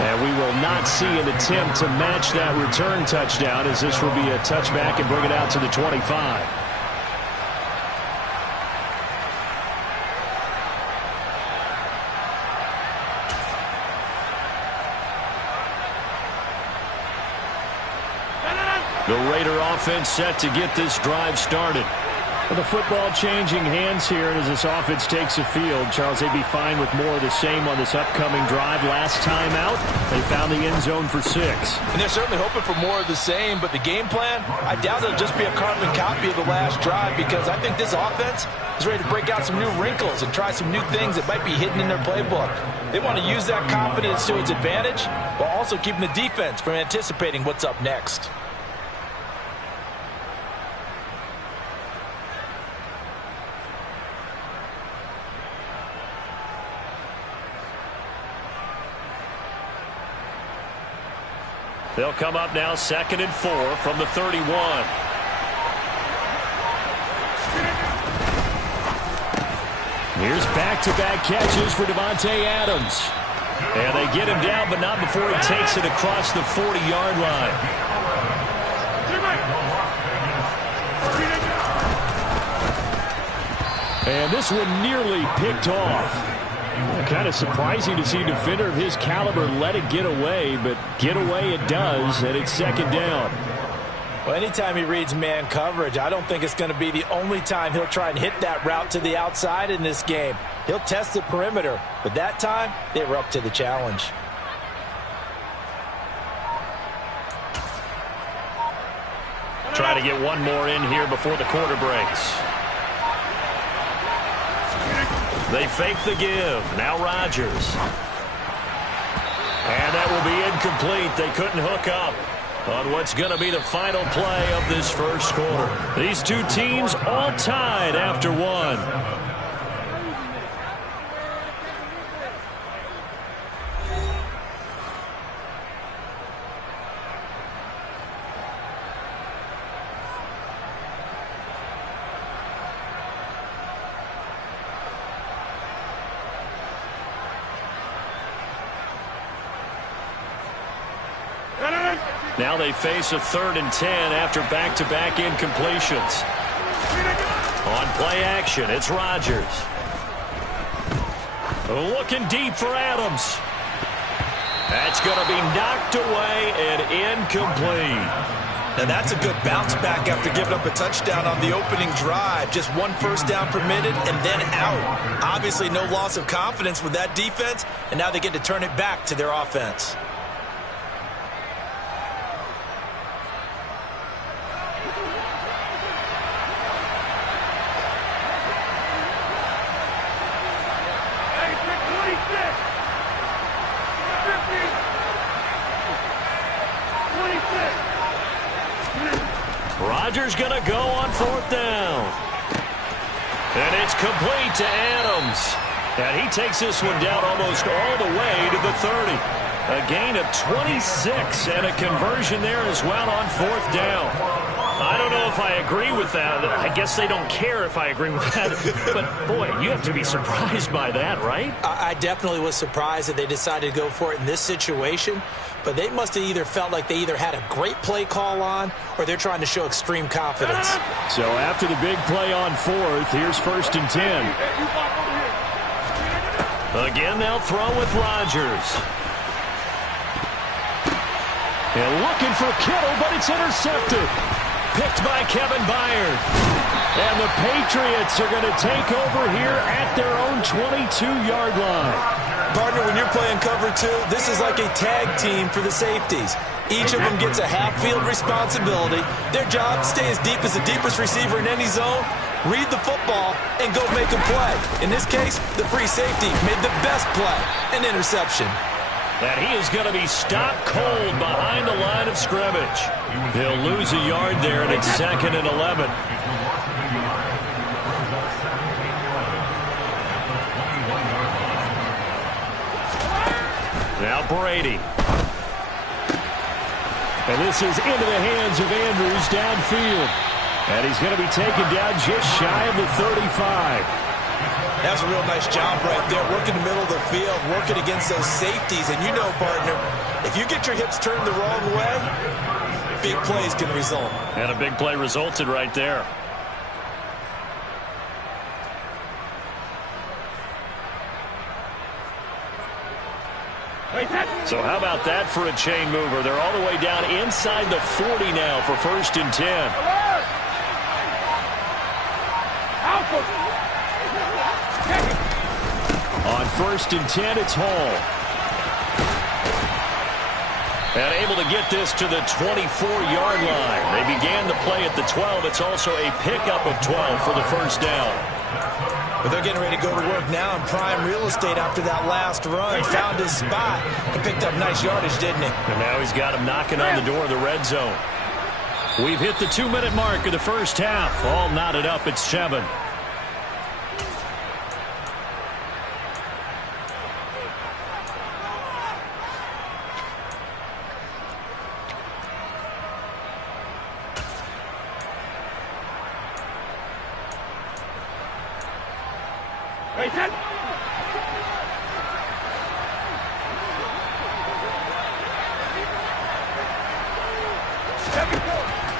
And we will not see an attempt to match that return touchdown, as this will be a touchback and bring it out to the 25. The Raider offense set to get this drive started. Well, the football changing hands here as this offense takes the field. Charles, they'd be fine with more of the same on this upcoming drive. Last time out, they found the end zone for 6. And they're certainly hoping for more of the same, but the game plan, I doubt it'll just be a carbon copy of the last drive, because I think this offense is ready to break out some new wrinkles and try some new things that might be hidden in their playbook. They want to use that confidence to its advantage while also keeping the defense from anticipating what's up next. They'll come up now 2nd and 4 from the 31. Here's back-to-back catches for Devontae Adams. And they get him down, but not before he takes it across the 40-yard line. And this one nearly picked off. Kind of surprising to see a defender of his caliber let it get away, but get away it does, and it's 2nd down. Well, anytime he reads man coverage, I don't think it's going to be the only time he'll try and hit that route to the outside in this game. He'll test the perimeter, but that time, they were up to the challenge. Try to get one more in here before the quarter breaks. They fake the give. Now Rodgers. And that will be incomplete. They couldn't hook up on what's going to be the final play of this first quarter. These two teams all tied after one. Now they face a 3rd and 10 after back-to-back incompletions. On play action, it's Rodgers. Looking deep for Adams. That's going to be knocked away and incomplete. Now that's a good bounce back after giving up a touchdown on the opening drive. Just 1 first down permitted and then out. Obviously no loss of confidence with that defense, and now they get to turn it back to their offense. Rodgers going to go on 4th down. And it's complete to Adams. And he takes this one down almost all the way to the 30. A gain of 26 and a conversion there as well on 4th down. I don't know if I agree with that. I guess they don't care if I agree with that. But, boy, you have to be surprised by that, right? I definitely was surprised that they decided to go for it in this situation. But they must have either felt like they either had a great play call on or they're trying to show extreme confidence. So after the big play on 4th, here's 1st and 10. Again, they'll throw with Rodgers. And looking for Kittle, but it's intercepted. Picked by Kevin Byard. And the Patriots are going to take over here at their own 22-yard line. Partner, when you're playing cover 2, this is like a tag team for the safeties. Each of them gets a half-field responsibility. Their job, stay as deep as the deepest receiver in any zone, read the football, and go make a play. In this case, the free safety made the best play, an interception. And he is going to be stopped cold behind the line of scrimmage. He'll lose a yard there, and it's 2nd and 11. Now Brady. And this is into the hands of Andrews downfield. And he's going to be taken down just shy of the 35. That's a real nice job right there, working the middle of the field, working against those safeties. And you know, partner, if you get your hips turned the wrong way, big plays can result. And a big play resulted right there. So how about that for a chain mover? They're all the way down inside the 40 now for 1st and 10. On 1st and 10, it's Hall. And able to get this to the 24-yard line. They began the play at the 12. It's also a pickup of 12 for the 1st down. But they're getting ready to go to work now in prime real estate after that last run. Found his spot and picked up nice yardage, didn't he? And now he's got him knocking on the door of the red zone. We've hit the 2-minute mark of the 1st half. All knotted up at 7.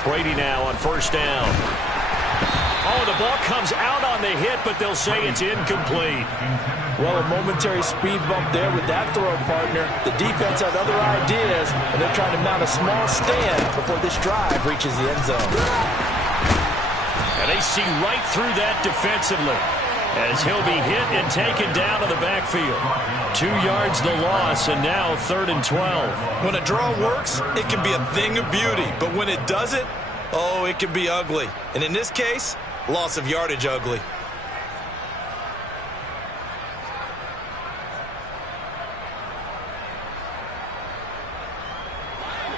Brady now on 1st down. Oh, the ball comes out on the hit, but they'll say it's incomplete. Well, a momentary speed bump there with that throw, partner. The defense had other ideas, and they're trying to mount a small stand before this drive reaches the end zone. And they see right through that defensively as he'll be hit and taken down to the backfield. 2 yards the loss, and now 3rd and 12. When a draw works, it can be a thing of beauty. But when it doesn't, oh, it can be ugly. And in this case, loss of yardage ugly.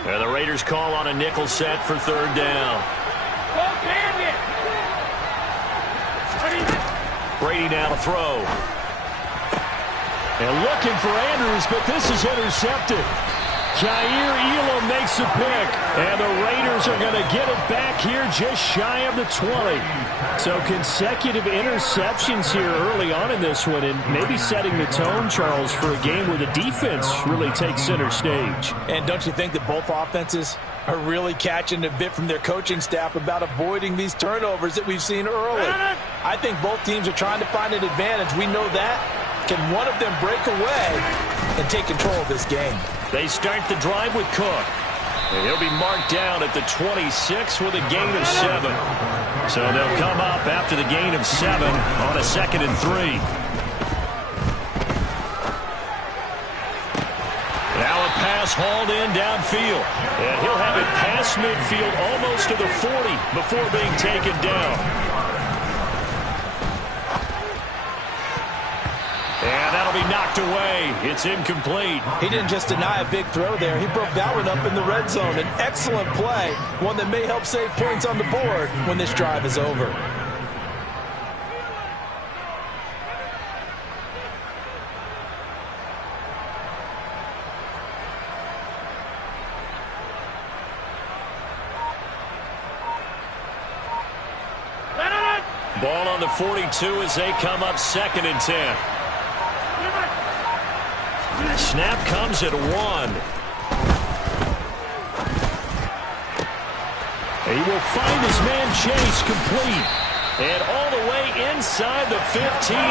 And the Raiders call on a nickel set for 3rd down. Brady now to throw. And looking for Andrews, but this is intercepted. Jair Elam makes a pick, and the Raiders are going to get it back here just shy of the 20. So consecutive interceptions here early on in this one, and maybe setting the tone, Charles, for a game where the defense really takes center stage. And don't you think that both offenses are really catching a bit from their coaching staff about avoiding these turnovers that we've seen early. I think both teams are trying to find an advantage. We know that. Can one of them break away and take control of this game? They start the drive with Cook. And he'll be marked down at the 26 with a gain of 7. So they'll come up after the gain of 7 on a 2nd and 3. Now a pass hauled in downfield. And he'll have it past midfield almost to the 40 before being taken down. And that'll be knocked away. It's incomplete. He didn't just deny a big throw there. He broke that one up in the red zone. An excellent play, one that may help save points on the board when this drive is over. Ball on the 42 as they come up 2nd and 10. Snap comes at 1. He will find his man Chase complete. And all the way inside the 15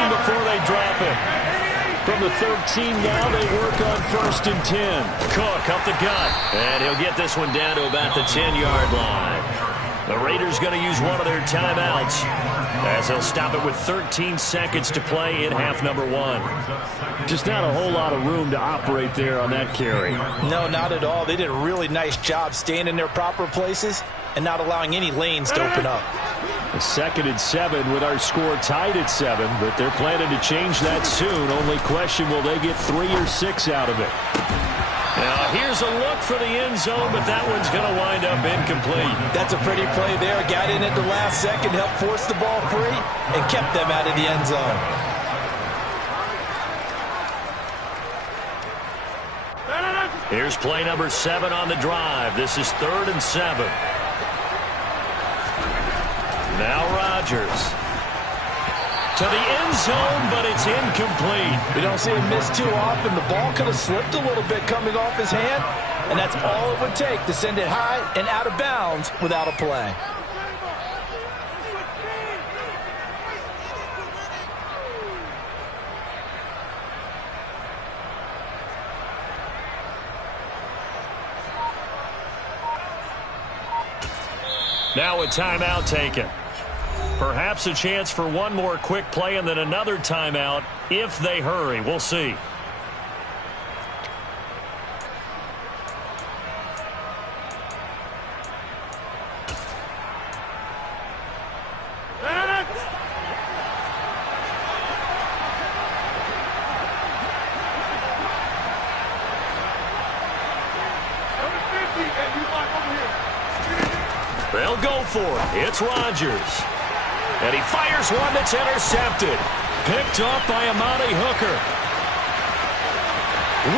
before they drop him. From the 13 now they work on 1st and 10. Cook up the gut. And he'll get this one down to about the 10-yard line. The Raiders going to use one of their timeouts as they'll stop it with 13 seconds to play in half number 1. Just not a whole lot of room to operate there on that carry. No, not at all. They did a really nice job staying in their proper places and not allowing any lanes to open up. A 2nd and 7 with our score tied at 7, but they're planning to change that soon. Only question, will they get 3 or 6 out of it? Now, here's a look for the end zone, but that one's going to wind up incomplete. That's a pretty play there. Got in at the last second, helped force the ball free, and kept them out of the end zone. Here's play number 7 on the drive. This is 3rd and 7. Now Rodgers. To the end zone, but it's incomplete. We don't see him miss too often. The ball could have slipped a little bit coming off his hand, and that's all it would take to send it high and out of bounds without a play. Now a timeout taken. Perhaps a chance for one more quick play and then another timeout if they hurry. We'll see. They'll go for it. It's Rodgers. And he fires one that's intercepted. Picked off by Amani Hooker.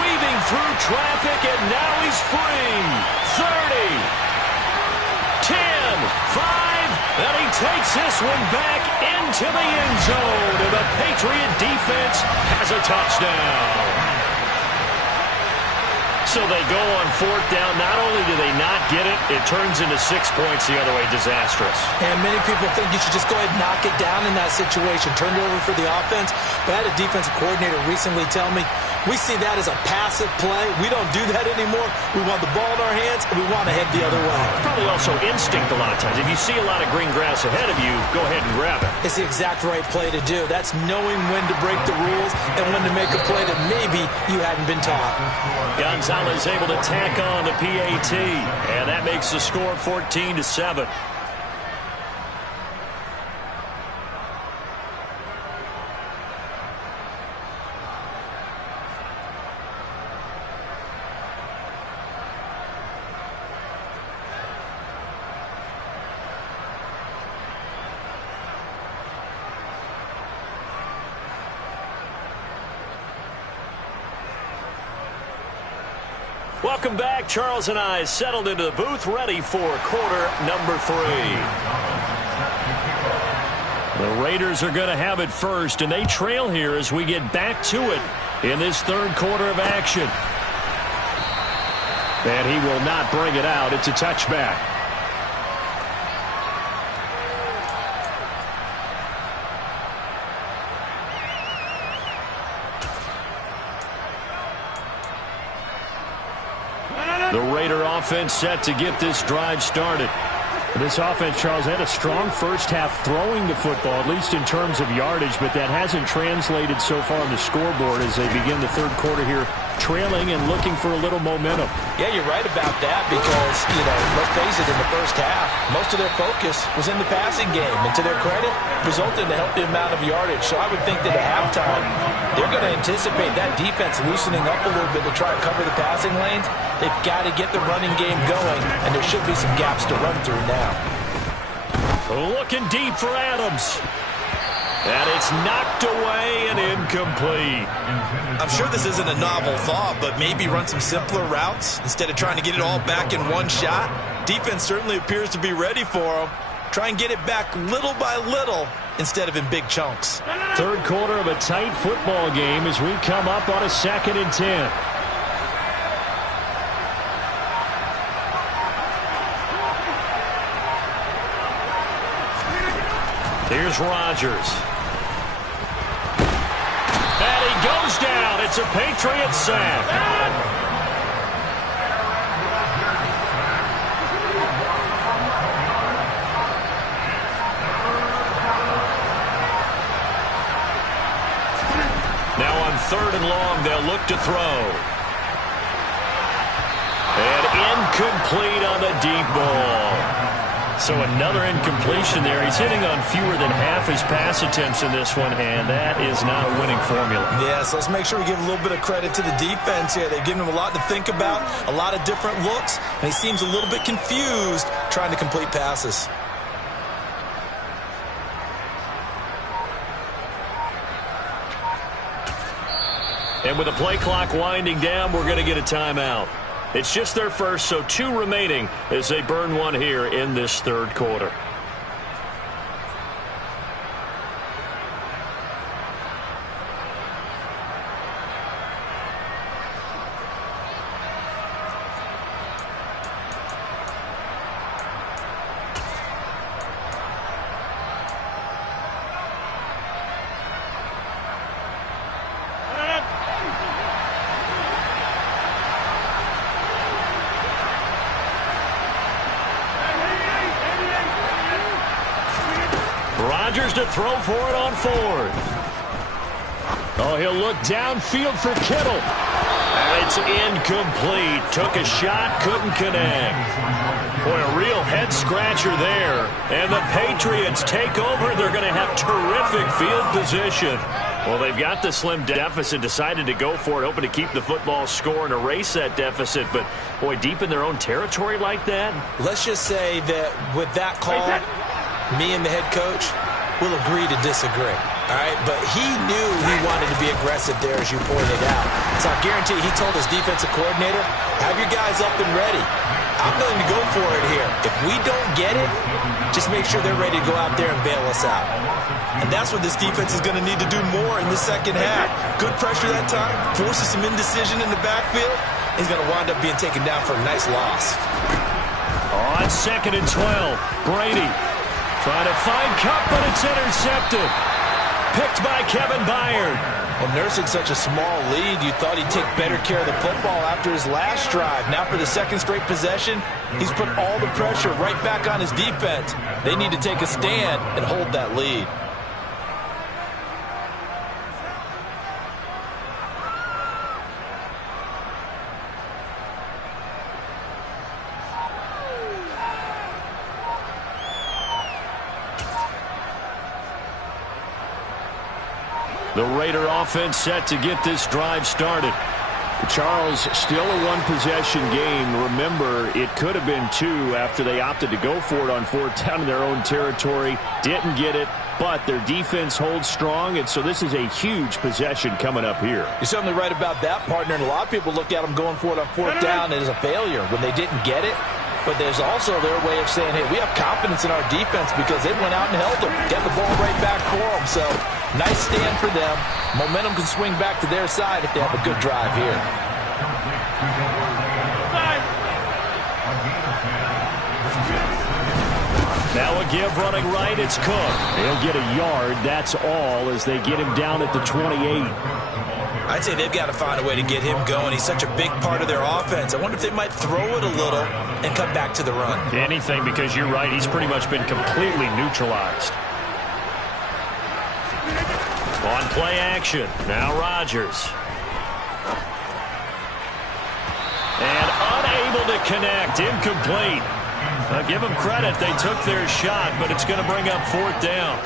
Weaving through traffic, and now he's free. 30. 10. 5. And he takes this one back into the end zone. And the Patriot defense has a touchdown. So they go on 4th down. Not only do they not get it, it turns into 6 points the other way. Disastrous. And many people think you should just go ahead and knock it down in that situation. Turn it over for the offense. But I had a defensive coordinator recently tell me, we see that as a passive play. We don't do that anymore. We want the ball in our hands, and we want to head the other way. Probably also instinct a lot of times. If you see a lot of green grass ahead of you, go ahead and grab it. It's the exact right play to do. That's knowing when to break the rules and when to make a play that maybe you hadn't been taught. Gonzalez able to tack on the PAT, and that makes the score 14-7. Welcome back. Charles and I settled into the booth, ready for quarter number 3. The Raiders are going to have it first, and they trail here as we get back to it in this 3rd quarter of action. And he will not bring it out. It's a touchback. The Raider offense set to get this drive started. This offense, Charles, had a strong first half throwing the football, at least in terms of yardage, but that hasn't translated so far on the scoreboard as they begin the third quarter here, trailing and looking for a little momentum. Yeah, you're right about that because, let's face it, in the first half, most of their focus was in the passing game. And to their credit, resulted in a healthy amount of yardage. So I would think that at halftime, they're going to anticipate that defense loosening up a little bit to try and cover the passing lanes. They've got to get the running game going, and there should be some gaps to run through now. Looking deep for Adams. And it's knocked away and incomplete. I'm sure this isn't a novel thought, but maybe run some simpler routes instead of trying to get it all back in one shot. Defense certainly appears to be ready for them. Try and get it back little by little instead of in big chunks. Third quarter of a tight football game as we come up on a 2nd and 10. Here's Rodgers. And he goes down. It's a Patriot sack. Now on 3rd and long, they'll look to throw. And incomplete on the deep ball. So another incompletion there. He's hitting on fewer than half his pass attempts in this one, and that is not a winning formula. Yes, let's make sure we give a little bit of credit to the defense here. They've given him a lot to think about, a lot of different looks, and he seems a little bit confused trying to complete passes. And with the play clock winding down, we're going to get a timeout. It's just their first, so 2 remaining as they burn one here in this third quarter. Rodgers to throw for it on 4th. Oh, he'll look downfield for Kittle. And it's incomplete. Took a shot, couldn't connect. Boy, a real head-scratcher there. And the Patriots take over. They're going to have terrific field position. Well, they've got the slim deficit, decided to go for it, hoping to keep the football score and erase that deficit. But, boy, deep in their own territory like that. Let's just say that with that call, me and the head coach will agree to disagree. All right, but he knew he wanted to be aggressive there, as you pointed out. So I guarantee he told his defensive coordinator, have your guys up and ready. I'm going to go for it here. If we don't get it, just make sure they're ready to go out there and bail us out. And that's what this defense is going to need to do more in the second half. Good pressure that time, forces some indecision in the backfield. He's going to wind up being taken down for a nice loss. On 2nd and 12, Brady trying to find Cup, but it's intercepted. Picked by Kevin Byard. Well, nursing such a small lead, you thought he'd take better care of the football after his last drive. Now for the second straight possession, he's put all the pressure right back on his defense. They need to take a stand and hold that lead. The Raider offense set to get this drive started. Charles, still a one-possession game. Remember, it could have been 2 after they opted to go for it on 4th down in their own territory. Didn't get it, but their defense holds strong, and so this is a huge possession coming up here. You're certainly right about that, partner, and a lot of people look at them going for it on 4th down as a failure when they didn't get it. But there's also their way of saying, hey, we have confidence in our defense because they went out and held them, got the ball right back for them. So nice stand for them. Momentum can swing back to their side if they have a good drive here. Now a give running right. It's Cook. He'll get a yard. That's all as they get him down at the 28. I'd say they've got to find a way to get him going. He's such a big part of their offense. I wonder if they might throw it a little and come back to the run. Anything, because you're right. He's pretty much been completely neutralized. On play action. Now Rodgers. And unable to connect. Incomplete. I'll give them credit. They took their shot, but it's going to bring up 4th down.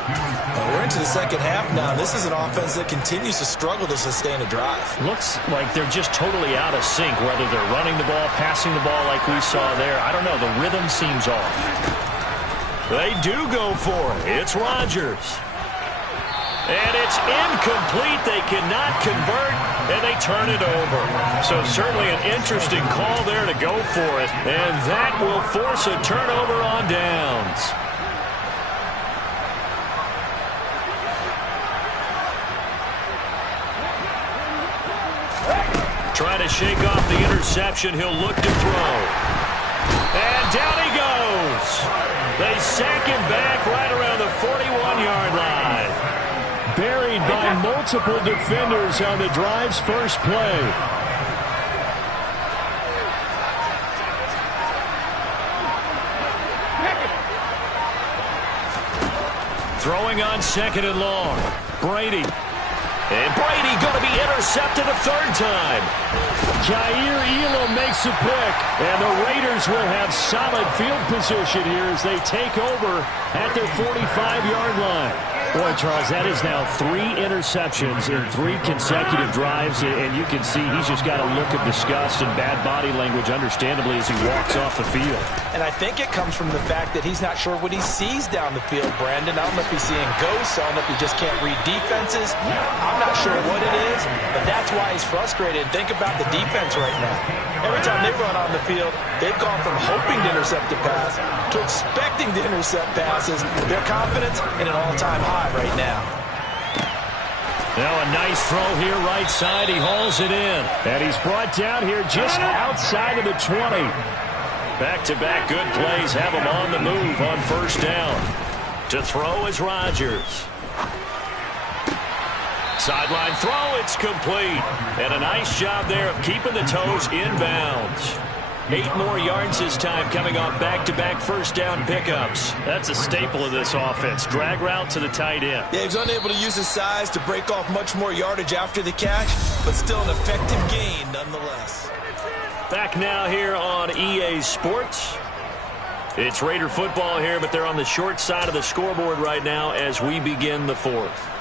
We're into the second half now. This is an offense that continues to struggle to sustain a drive. Looks like they're just totally out of sync, whether they're running the ball, passing the ball like we saw there. I don't know. The rhythm seems off. They do go for it. It's Rodgers. And it's incomplete. They cannot convert, and they turn it over. So certainly an interesting call there to go for it, and that will force a turnover on downs. Trying to shake off the interception. He'll look to throw. And down he goes. They sack him back right around the 41-yard line. Buried by multiple defenders on the drive's first play. Throwing on 2nd and long. Brady. And Brady going to be intercepted a 3rd time. Jair Elam makes a pick. And the Raiders will have solid field position here as they take over at their 45-yard line. Boy, Charles, that is now 3 interceptions in 3 consecutive drives, and you can see he's just got a look of disgust and bad body language, understandably, as he walks off the field. And I think it comes from the fact that he's not sure what he sees down the field, Brandon. I don't know if he's seeing ghosts. I don't know if he just can't read defenses. I'm not sure what it is, but that's why he's frustrated. Think about the defense right now. Every time they run on the field, they've gone from hoping to intercept a pass to expecting to intercept passes. Their confidence in an all-time high right now. Now a nice throw here right side. He hauls it in. And he's brought down here just outside of the 20. Back-to-back good plays have him on the move on 1st down. To throw is Rodgers. Sideline throw, it's complete. And a nice job there of keeping the toes inbounds. 8 more yards this time coming off back-to-back 1st down pickups. That's a staple of this offense. Drag route to the tight end. Yeah, he was unable to use his size to break off much more yardage after the catch, but still an effective gain nonetheless. Back now here on EA Sports. It's Raider football here, but they're on the short side of the scoreboard right now as we begin the 4th.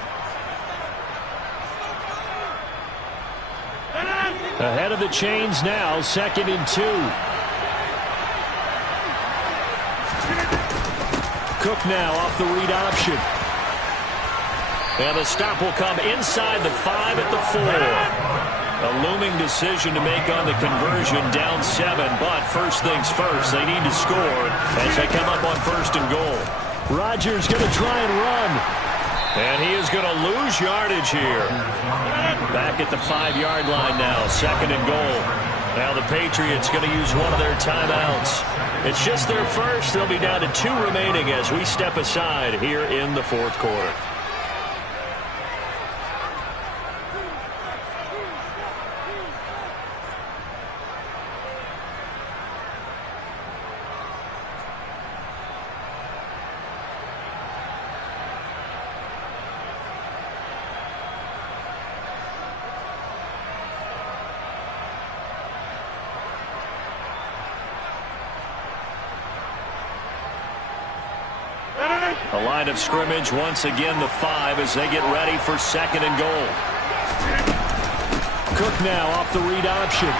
Ahead of the chains now, 2nd and 2. Cook now off the read option. And the stop will come inside the 5 at the 4. A looming decision to make on the conversion, down 7. But first things first, they need to score as they come up on 1st and goal. Rodgers going to try and run. And he is going to lose yardage here. Back at the 5-yard line now, 2nd and goal. Now the Patriots going to use one of their timeouts. It's just their first. They'll be down to 2 remaining as we step aside here in the 4th quarter. The line of scrimmage once again the 5 as they get ready for 2nd and goal. Cook now off the read option.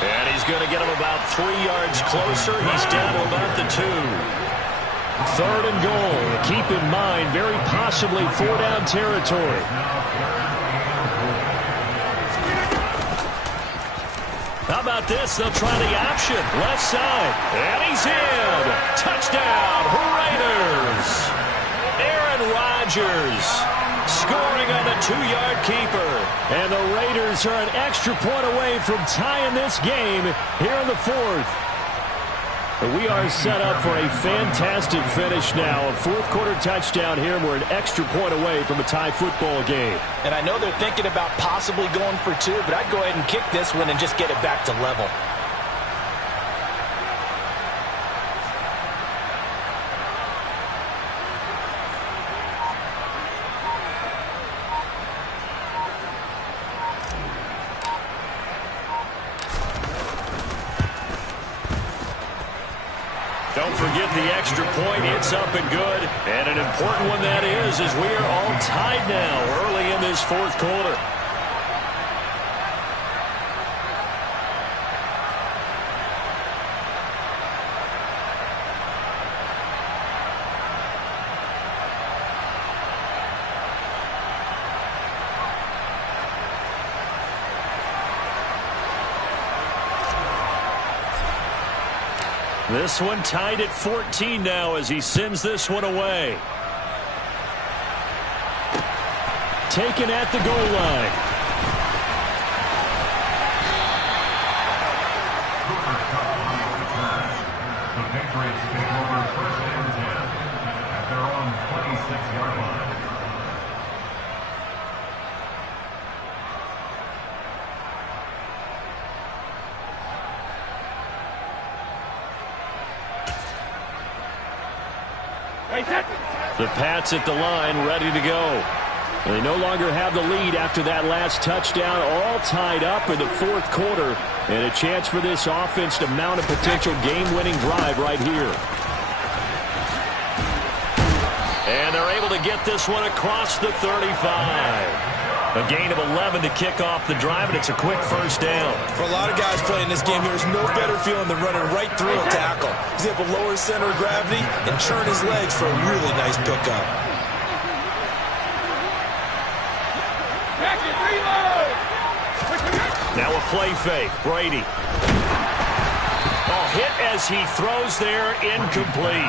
And he's going to get him about 3 yards closer. He's down to about the 2. 3rd and goal. Keep in mind, very possibly 4-down territory. How about this? They'll try the option. Left side. And he's in. Touchdown, Raiders. Aaron Rodgers scoring on the 2-yard keeper. And the Raiders are an extra point away from tying this game here in the 4th. We are set up for a fantastic finish now. A fourth-quarter touchdown here, and we're an extra point away from a tie football game. And I know they're thinking about possibly going for two, but I'd go ahead and kick this one and just get it back to level. Don't forget the extra point. It's up and good. And an important one that is, as we are all tied now early in this fourth quarter. This one tied at 14 now as he sends this one away. Taken at the goal line. The Patriots take over first and 10 at their own 26-yard line. The Pats at the line, ready to go. They no longer have the lead after that last touchdown, all tied up in the fourth quarter, and a chance for this offense to mount a potential game-winning drive right here. And they're able to get this one across the 35. A gain of 11 to kick off the drive, and it's a quick first down. For a lot of guys playing this game, there's no better feeling than running right through a tackle. He's able to lower his center of gravity and churn his legs for a really nice pickup. Now a play fake. Brady. Oh, hit as he throws there, incomplete.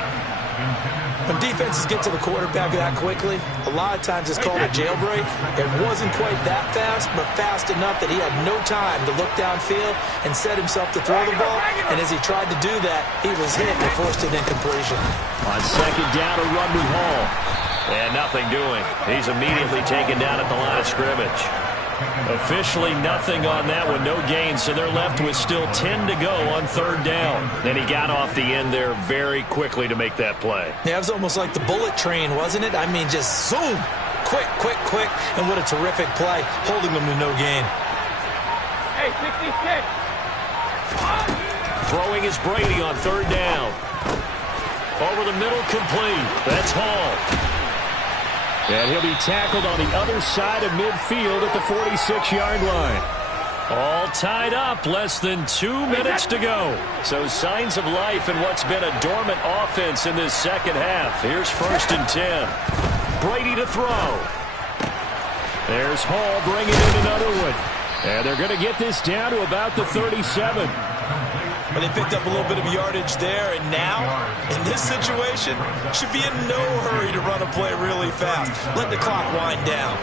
When defenses get to the quarterback that quickly, a lot of times it's called a jailbreak. It wasn't quite that fast, but fast enough that he had no time to look downfield and set himself to throw the ball. And as he tried to do that, he was hit and forced an incompletion. On second down, a run with Hall. And nothing doing. He's immediately taken down at the line of scrimmage. Officially nothing on that one, no gain, so they're left with still 10 to go on third down. Then he got off the end there very quickly to make that play. Yeah, it was almost like the bullet train, wasn't it? I mean, just zoom, quick, quick, quick, and what a terrific play, holding them to no gain. Hey, 66. Throwing is Brady on third down. Over the middle, complete. That's Hall. And he'll be tackled on the other side of midfield at the 46-yard line. All tied up, less than 2 minutes to go. So signs of life in what's been a dormant offense in this second half. Here's first and 10. Brady to throw. There's Hall bringing in another one. And they're going to get this down to about the 37. But they picked up a little bit of yardage there, and now, in this situation, should be in no hurry to run a play really fast. Let the clock wind down.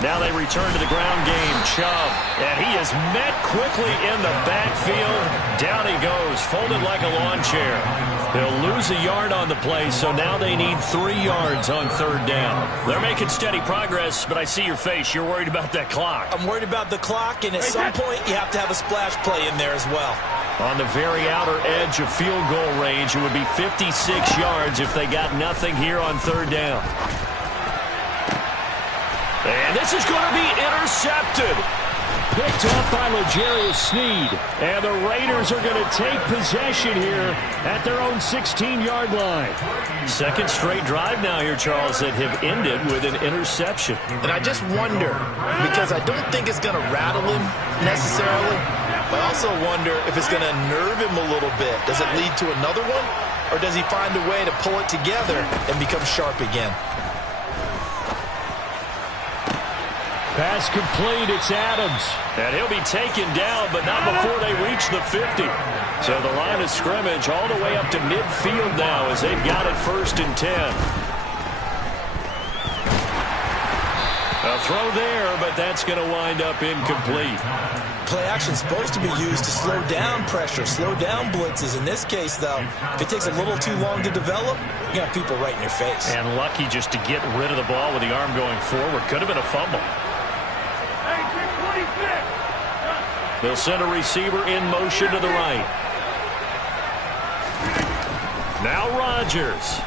Now they return to the ground game. Chubb, and he is met quickly in the backfield. Down he goes, folded like a lawn chair. He'll lose a yard on the play, so now they need 3 yards on third down. They're making steady progress, but I see your face. You're worried about that clock. I'm worried about the clock, and at some point, you have to have a splash play in there as well. On the very outer edge of field goal range, it would be 56 yards if they got nothing here on third down. And this is going to be intercepted. Picked up by L'Jarius Sneed. And the Raiders are going to take possession here at their own 16-yard line. Second straight drive now here, Charles, that have ended with an interception. And I just wonder, because I don't think it's going to rattle him necessarily, but I also wonder if it's going to nerve him a little bit. Does it lead to another one? Or does he find a way to pull it together and become sharp again? Pass complete, it's Adams. And he'll be taken down, but not before they reach the 50. So the line of scrimmage all the way up to midfield now as they've got it first and 10. A throw there, but that's going to wind up incomplete. play action is supposed to be used to slow down pressure, slow down blitzes. In this case, though, if it takes a little too long to develop, you got people right in your face. And lucky just to get rid of the ball with the arm going forward. Could have been a fumble. They'll send a receiver in motion to the right. Now Rodgers.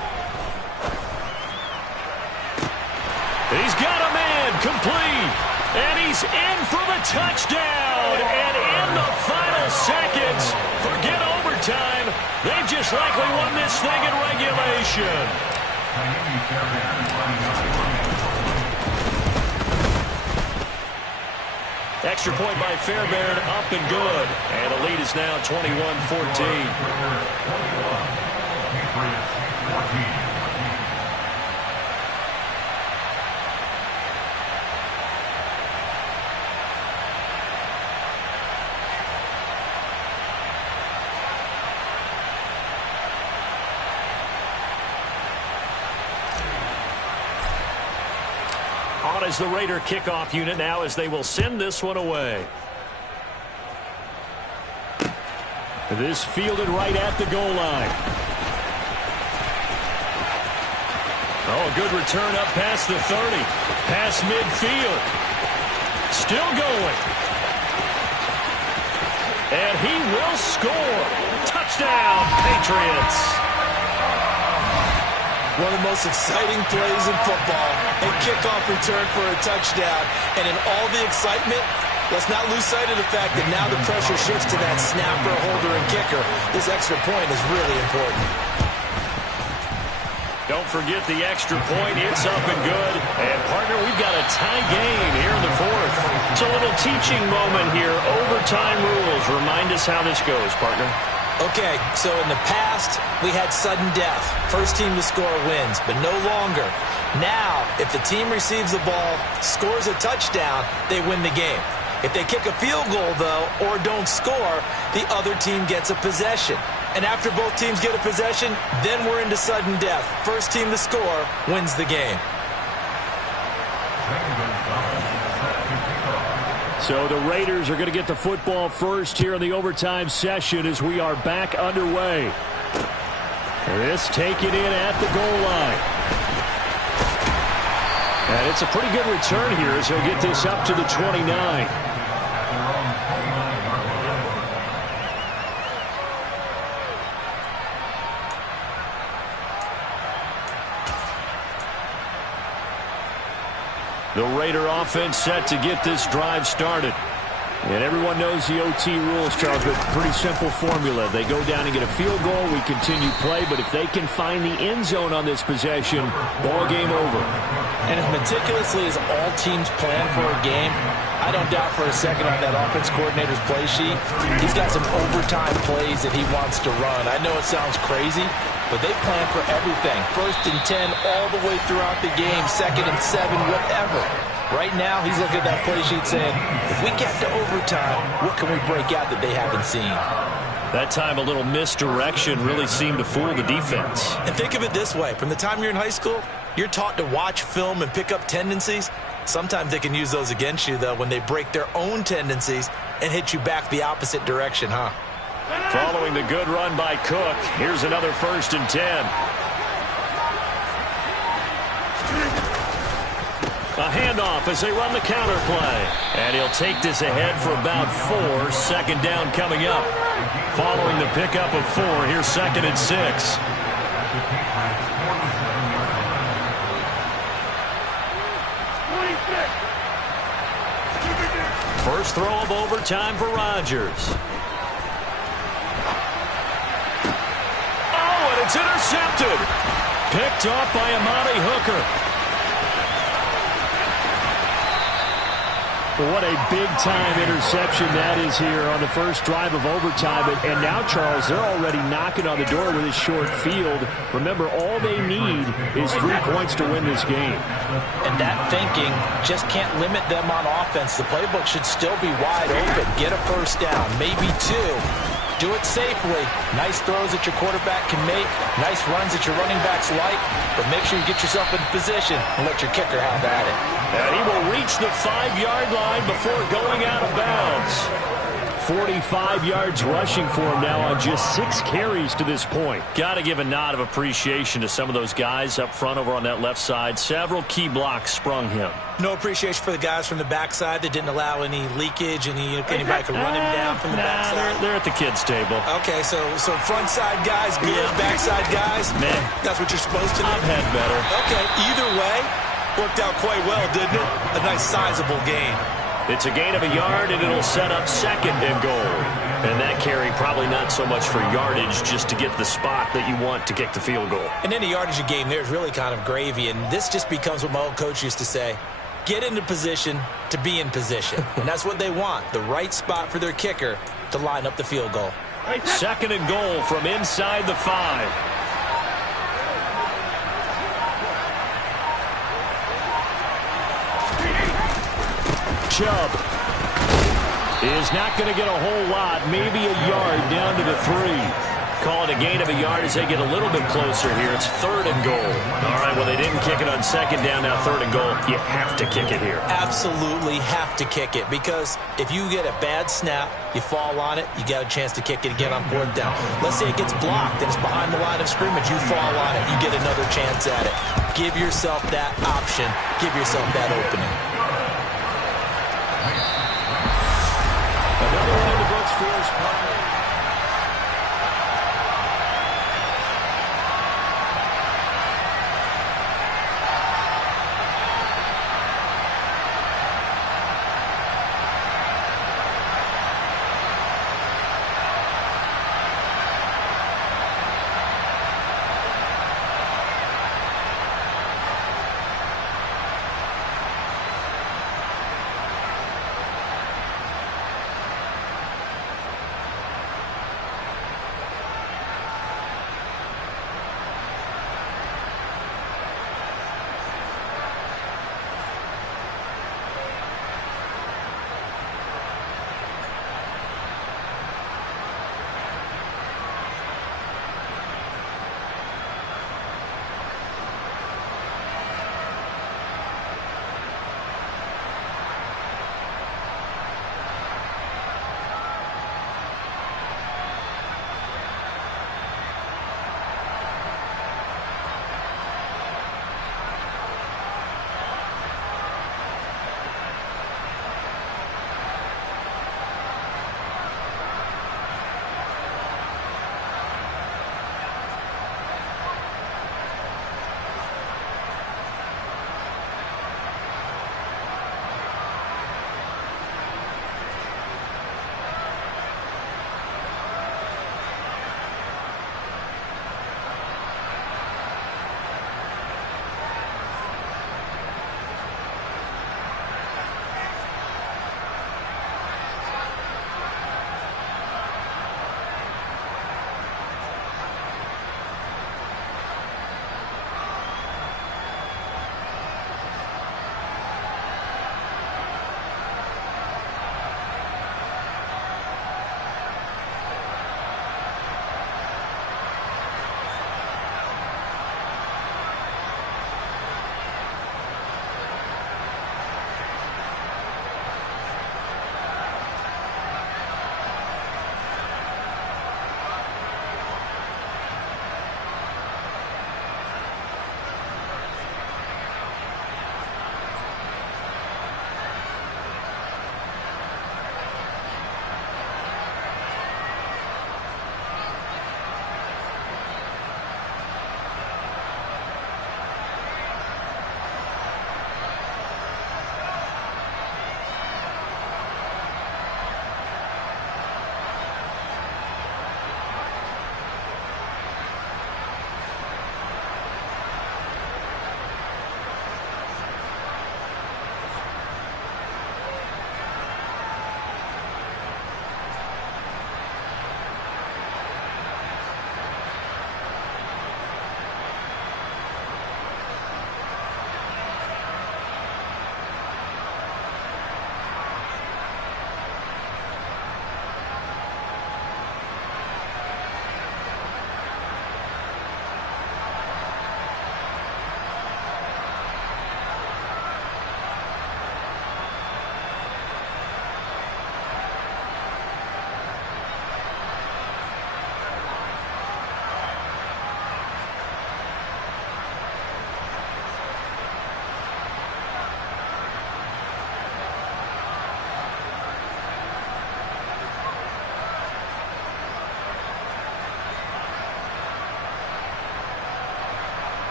He's got a man complete. And he's in for the touchdown. And in the final seconds, forget overtime. They've just likely won this thing in regulation. Extra point by Fairbairn, up and good. And the lead is now 21-14. On as the Raider kickoff unit now as they will send this one away. This fielded right at the goal line. Oh, a good return up past the 30. Past midfield. Still going. And he will score. Touchdown, Patriots. One of the most exciting plays in football, a kickoff return for a touchdown. And in all the excitement, let's not lose sight of the fact that now the pressure shifts to that snapper, holder, and kicker. This extra point is really important. Don't forget the extra point. It's up and good. And, partner, we've got a tie game here in the fourth. It's a little teaching moment here. Overtime rules. Remind us how this goes, partner. Okay, so in the past, we had sudden death. First team to score wins, but no longer. Now, if the team receives the ball, scores a touchdown, they win the game. If they kick a field goal, though, or don't score, the other team gets a possession. And after both teams get a possession, then we're into sudden death. First team to score wins the game. So the Raiders are going to get the football first here in the overtime session as we are back underway. This taken in at the goal line. And it's a pretty good return here as he'll get this up to the 29. The Raider offense set to get this drive started. And everyone knows the OT rules, Charles, but pretty simple formula. They go down and get a field goal, we continue play, but if they can find the end zone on this possession, ball game over. And as meticulously as all teams plan for a game, I don't doubt for a second on that offense coordinator's play sheet, he's got some overtime plays that he wants to run. I know it sounds crazy, but they plan for everything. 1st and 10 all the way throughout the game, 2nd and 7, whatever. Right now, he's looking at that play sheet saying, if we get to overtime, what can we break out that they haven't seen? That time, a little misdirection really seemed to fool the defense. And think of it this way. From the time you're in high school, you're taught to watch film and pick up tendencies. Sometimes they can use those against you, though, when they break their own tendencies and hit you back the opposite direction, huh? Following the good run by Cook, here's another 1st and 10. A handoff as they run the counter play. And he'll take this ahead for about 4. 2nd down coming up. Following the pickup of 4, here's 2nd and 6. First throw of overtime for Rodgers. Oh, and it's intercepted. Picked off by Amari Hooker. What a big-time interception that is here on the first drive of overtime. And now, Charles, they're already knocking on the door with this short field. Remember, all they need is 3 points to win this game. And that thinking just can't limit them on offense. The playbook should still be wide open. Get a 1st down, maybe 2. Do it safely. Nice throws that your quarterback can make. Nice runs that your running backs like. But make sure you get yourself in position and let your kicker have at it. And he will reach the 5-yard line before going out of bounds. 45 yards rushing for him now on just 6 carries to this point. Got to give a nod of appreciation to some of those guys up front over on that left side. Several key blocks sprung him. No appreciation for the guys from the backside that didn't allow any leakage, anybody could run him down from the backside. They're at the kids' table. Okay, so front side guys, good, backside guys, man, that's what you're supposed to do. I've had better. Okay, either way, worked out quite well, didn't it? A nice sizable gain. It's a gain of a yard, and it'll set up 2nd and goal. And that carry probably not so much for yardage, just to get the spot that you want to kick the field goal. And any yardage of game there is really kind of gravy, and this just becomes what my old coach used to say. Get into position to be in position. And that's what they want, the right spot for their kicker to line up the field goal. 2nd and goal from inside the 5. Chubb is not going to get a whole lot, maybe a yard down to the 3. Call it a gain of a yard as they get a little bit closer here. It's 3rd and goal. All right, well, they didn't kick it on 2nd down, now 3rd and goal. You have to kick it here. Absolutely have to kick it, because if you get a bad snap, you fall on it, you got a chance to kick it again on 4th down. Let's say it gets blocked and it's behind the line of scrimmage. You fall on it, you get another chance at it. Give yourself that option. Give yourself that opening. Another one in the books for his partner.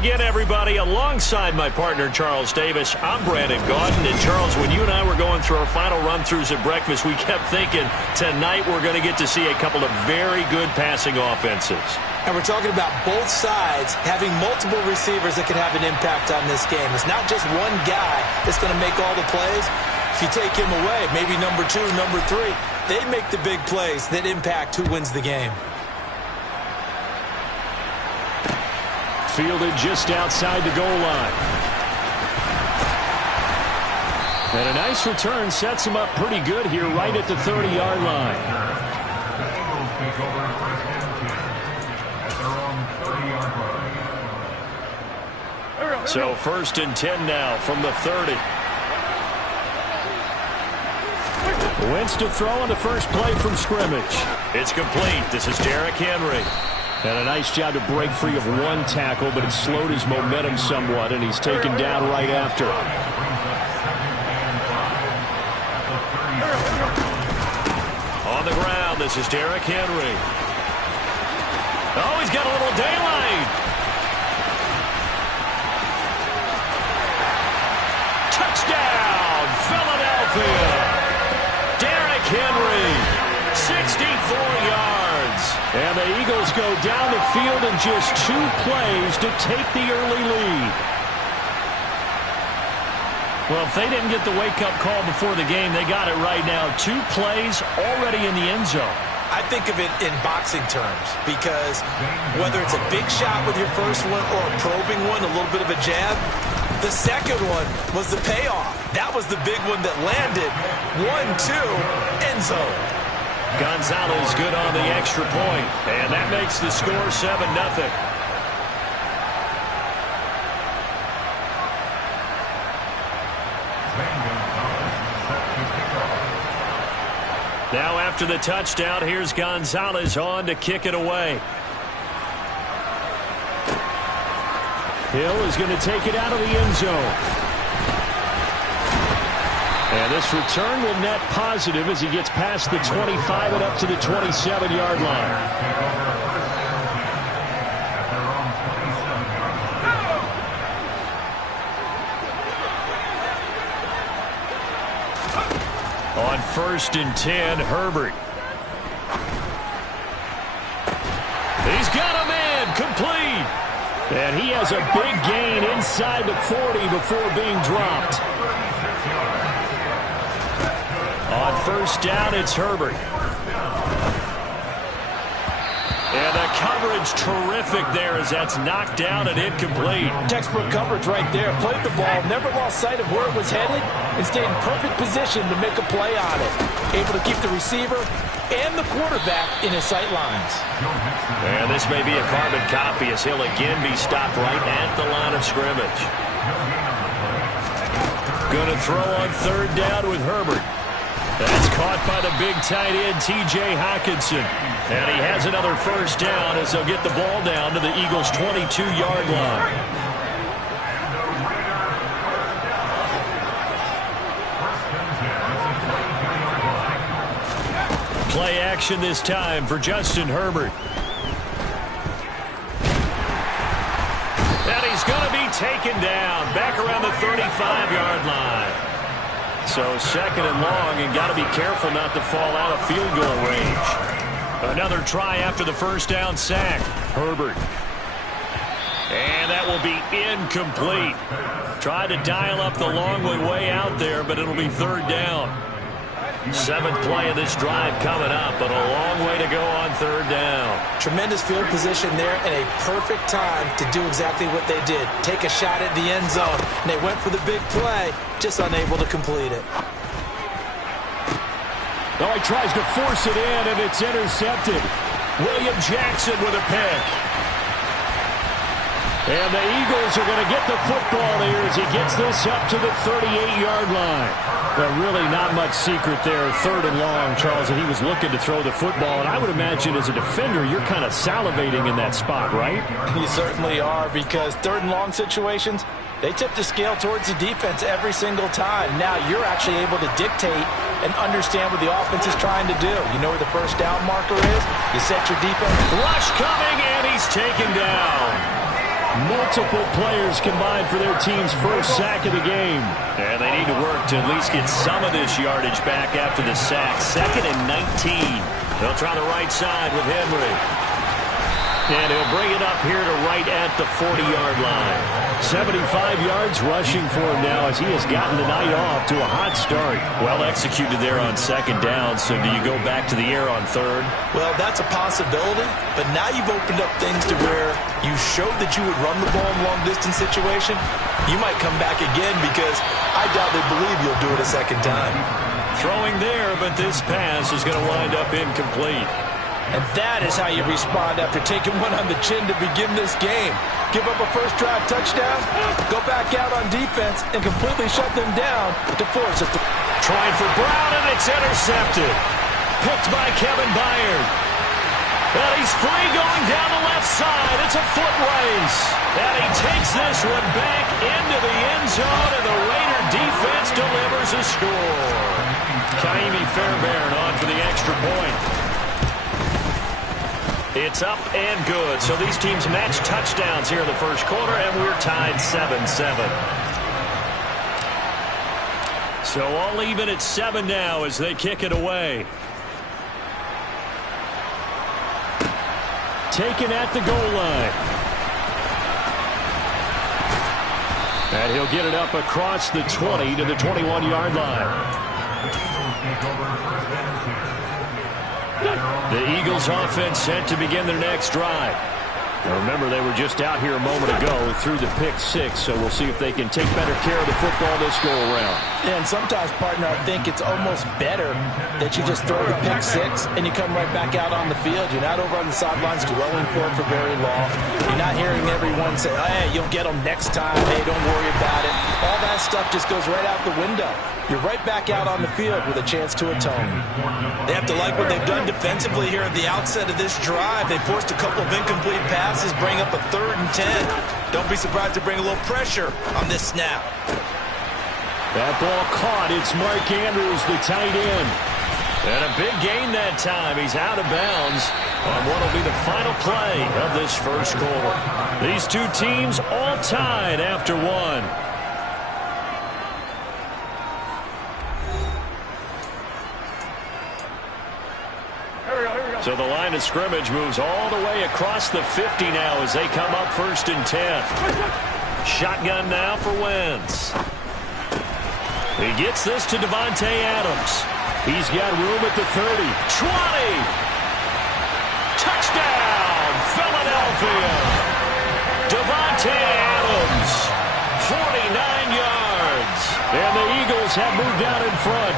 Again, everybody, alongside my partner, Charles Davis, I'm Brandon Gaudin. And, Charles, when you and I were going through our final run-throughs at breakfast, we kept thinking tonight we're going to get to see a couple of very good passing offenses. And we're talking about both sides having multiple receivers that can have an impact on this game. It's not just one guy that's going to make all the plays. If you take him away, maybe number 2, number 3, they make the big plays that impact who wins the game. Fielded just outside the goal line. And a nice return sets him up pretty good here right at the 30-yard line. So 1st and 10 now from the 30. Wentz to throw on the first play from scrimmage. It's complete. This is Derrick Henry. And a nice job to break free of one tackle, but it slowed his momentum somewhat, and he's taken down right after. On the ground, this is Derrick Henry. Oh, he's got a little daylight. the field in just 2 plays to take the early lead. Well, if they didn't get the wake-up call before the game, they got it right now. 2 plays already in the end zone. I think of it in boxing terms because whether it's a big shot with your first one or a probing one, a little bit of a jab, the second one was the payoff. That was the big one that landed. 1-2, end zone. Gonzalez good on the extra point, and that makes the score 7-0. Now after the touchdown, here's Gonzalez on to kick it away. Hill is going to take it out of the end zone. And this return will net positive as he gets past the 25 and up to the 27-yard line. On 1st and 10, Herbert. He's got a man, complete. And he has a big gain inside the 40 before being dropped. On 1st down, it's Herbert. And the coverage terrific there as that's knocked down and incomplete. Textbook coverage right there. Played the ball, never lost sight of where it was headed, and stayed in perfect position to make a play on it. Able to keep the receiver and the quarterback in his sight lines. And this may be a carbon copy as he'll again be stopped right at the line of scrimmage. Going to throw on 3rd down with Herbert. That's caught by the big tight end, T.J. Hockenson. And he has another 1st down as they'll get the ball down to the Eagles' 22-yard line. Play action this time for Justin Herbert. And he's going to be taken down back around the 35-yard line. So 2nd and long, and got to be careful not to fall out of field goal range. Another try after the 1st down sack. Herbert. And that will be incomplete. Tried to dial up the long way out there, but it'll be 3rd down. 7th play of this drive coming up, but a long way to go on 3rd down. Tremendous field position there and a perfect time to do exactly what they did. Take a shot at the end zone. And they went for the big play, just unable to complete it. Oh, he tries to force it in, and it's intercepted. William Jackson with a pick. And the Eagles are going to get the football here as he gets this up to the 38-yard line. Well, really not much secret there. 3rd and long, Charles, and he was looking to throw the football. And I would imagine as a defender, you're kind of salivating in that spot, right? You certainly are, because 3rd and long situations, they tip the scale towards the defense every single time. Now you're actually able to dictate and understand what the offense is trying to do. You know where the 1st down marker is. You set your defense. Rush coming, and he's taken down. Multiple players combined for their team's 1st sack of the game. And they need to work to at least get some of this yardage back after the sack. 2nd and 19. They'll try the right side with Henry. And he'll bring it up here to right at the 40-yard line. 75 yards rushing for him now as he has gotten the night off to a hot start. Well executed there on 2nd down, so do you go back to the air on 3rd? Well, that's a possibility, but now you've opened up things to where you showed that you would run the ball in a long-distance situation. You might come back again because I doubt they believe you'll do it a 2nd time. Throwing there, but this pass is going to wind up incomplete. And that is how you respond after taking one on the chin to begin this game. Give up a 1st drive touchdown, go back out on defense, and completely shut them down to force it. Trying for Brown, and it's intercepted. Picked by Kevin Byard. And he's free going down the left side. It's a foot race. And he takes this one back into the end zone, and the Raider defense delivers a score. Kaimi Fairbairn on for the extra point. It's up and good. So these teams match touchdowns here in the 1st quarter, and we're tied 7-7. So all even at 7 now as they kick it away. taken at the goal line. And he'll get it up across the 20 to the 21-yard line. The Eagles offense set to begin their next drive. Now remember, they were just out here a moment ago through the pick 6, so we'll see if they can take better care of the football this go-around. Yeah, and sometimes, partner, I think it's almost better that you just throw the pick 6 and you come right back out on the field. You're not over on the sidelines dwelling for it for very long. You're not hearing everyone say, oh, hey, you'll get them next time. Hey, don't worry about it. All that stuff just goes right out the window. You're right back out on the field with a chance to atone. They have to like what they've done defensively here at the outset of this drive. They forced a couple of incomplete passes, bring up a 3rd and 10. Don't be surprised to bring a little pressure on this snap. That ball caught. It's Mark Andrews, the tight end. And a big gain that time. He's out of bounds on what will be the final play of this first quarter. These two teams all tied after one. So the line of scrimmage moves all the way across the 50 now as they come up 1st and 10. Shotgun now for Wentz. He gets this to Davante Adams. He's got room at the 30. 20. Touchdown, Philadelphia. Davante Adams, 49 yards. And the Eagles have moved out in front.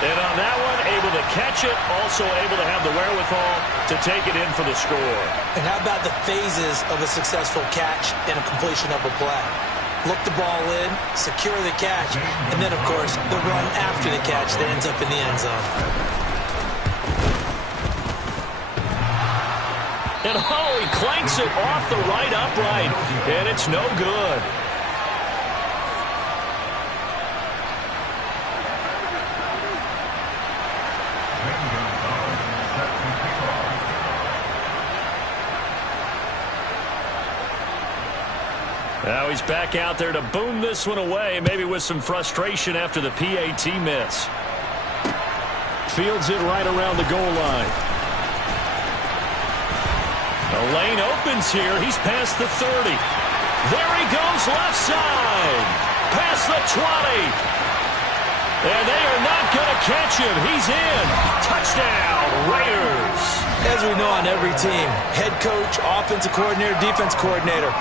And on that one, able to catch it, also able to have the wherewithal to take it in for the score. And how about the phases of a successful catch and a completion of a play? Look the ball in, secure the catch, and then, of course, the run after the catch that ends up in the end zone. And he clanks it off the right upright, and it's no good. Now he's back out there to boom this one away, maybe with some frustration after the PAT miss. Fields it right around the goal line. The lane opens here. He's past the 30. There he goes, left side. Past the 20. And they are not going to catch him. He's in. Touchdown, Raiders. As we know on every team, head coach, offensive coordinator, defense coordinator,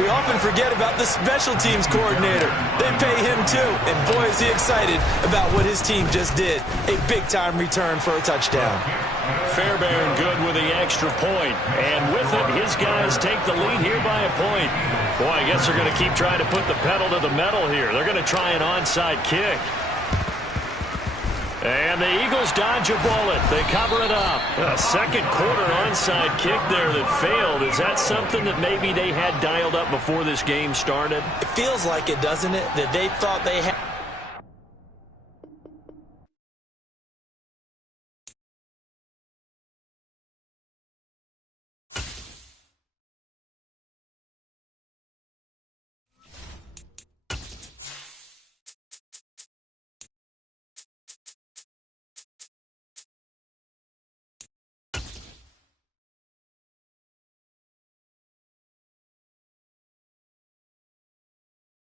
we often forget about the special teams coordinator. They pay him too, and boy is he excited about what his team just did. A big-time return for a touchdown. Fairbairn good with the extra point, and with it, his guys take the lead here by a point. Boy, I guess they're going to keep trying to put the pedal to the metal here. They're going to try an onside kick. And the Eagles dodge a bullet. They cover it up. A second quarter onside kick there that failed. Is that something that maybe they had dialed up before this game started? It feels like it, doesn't it? That they thought they had...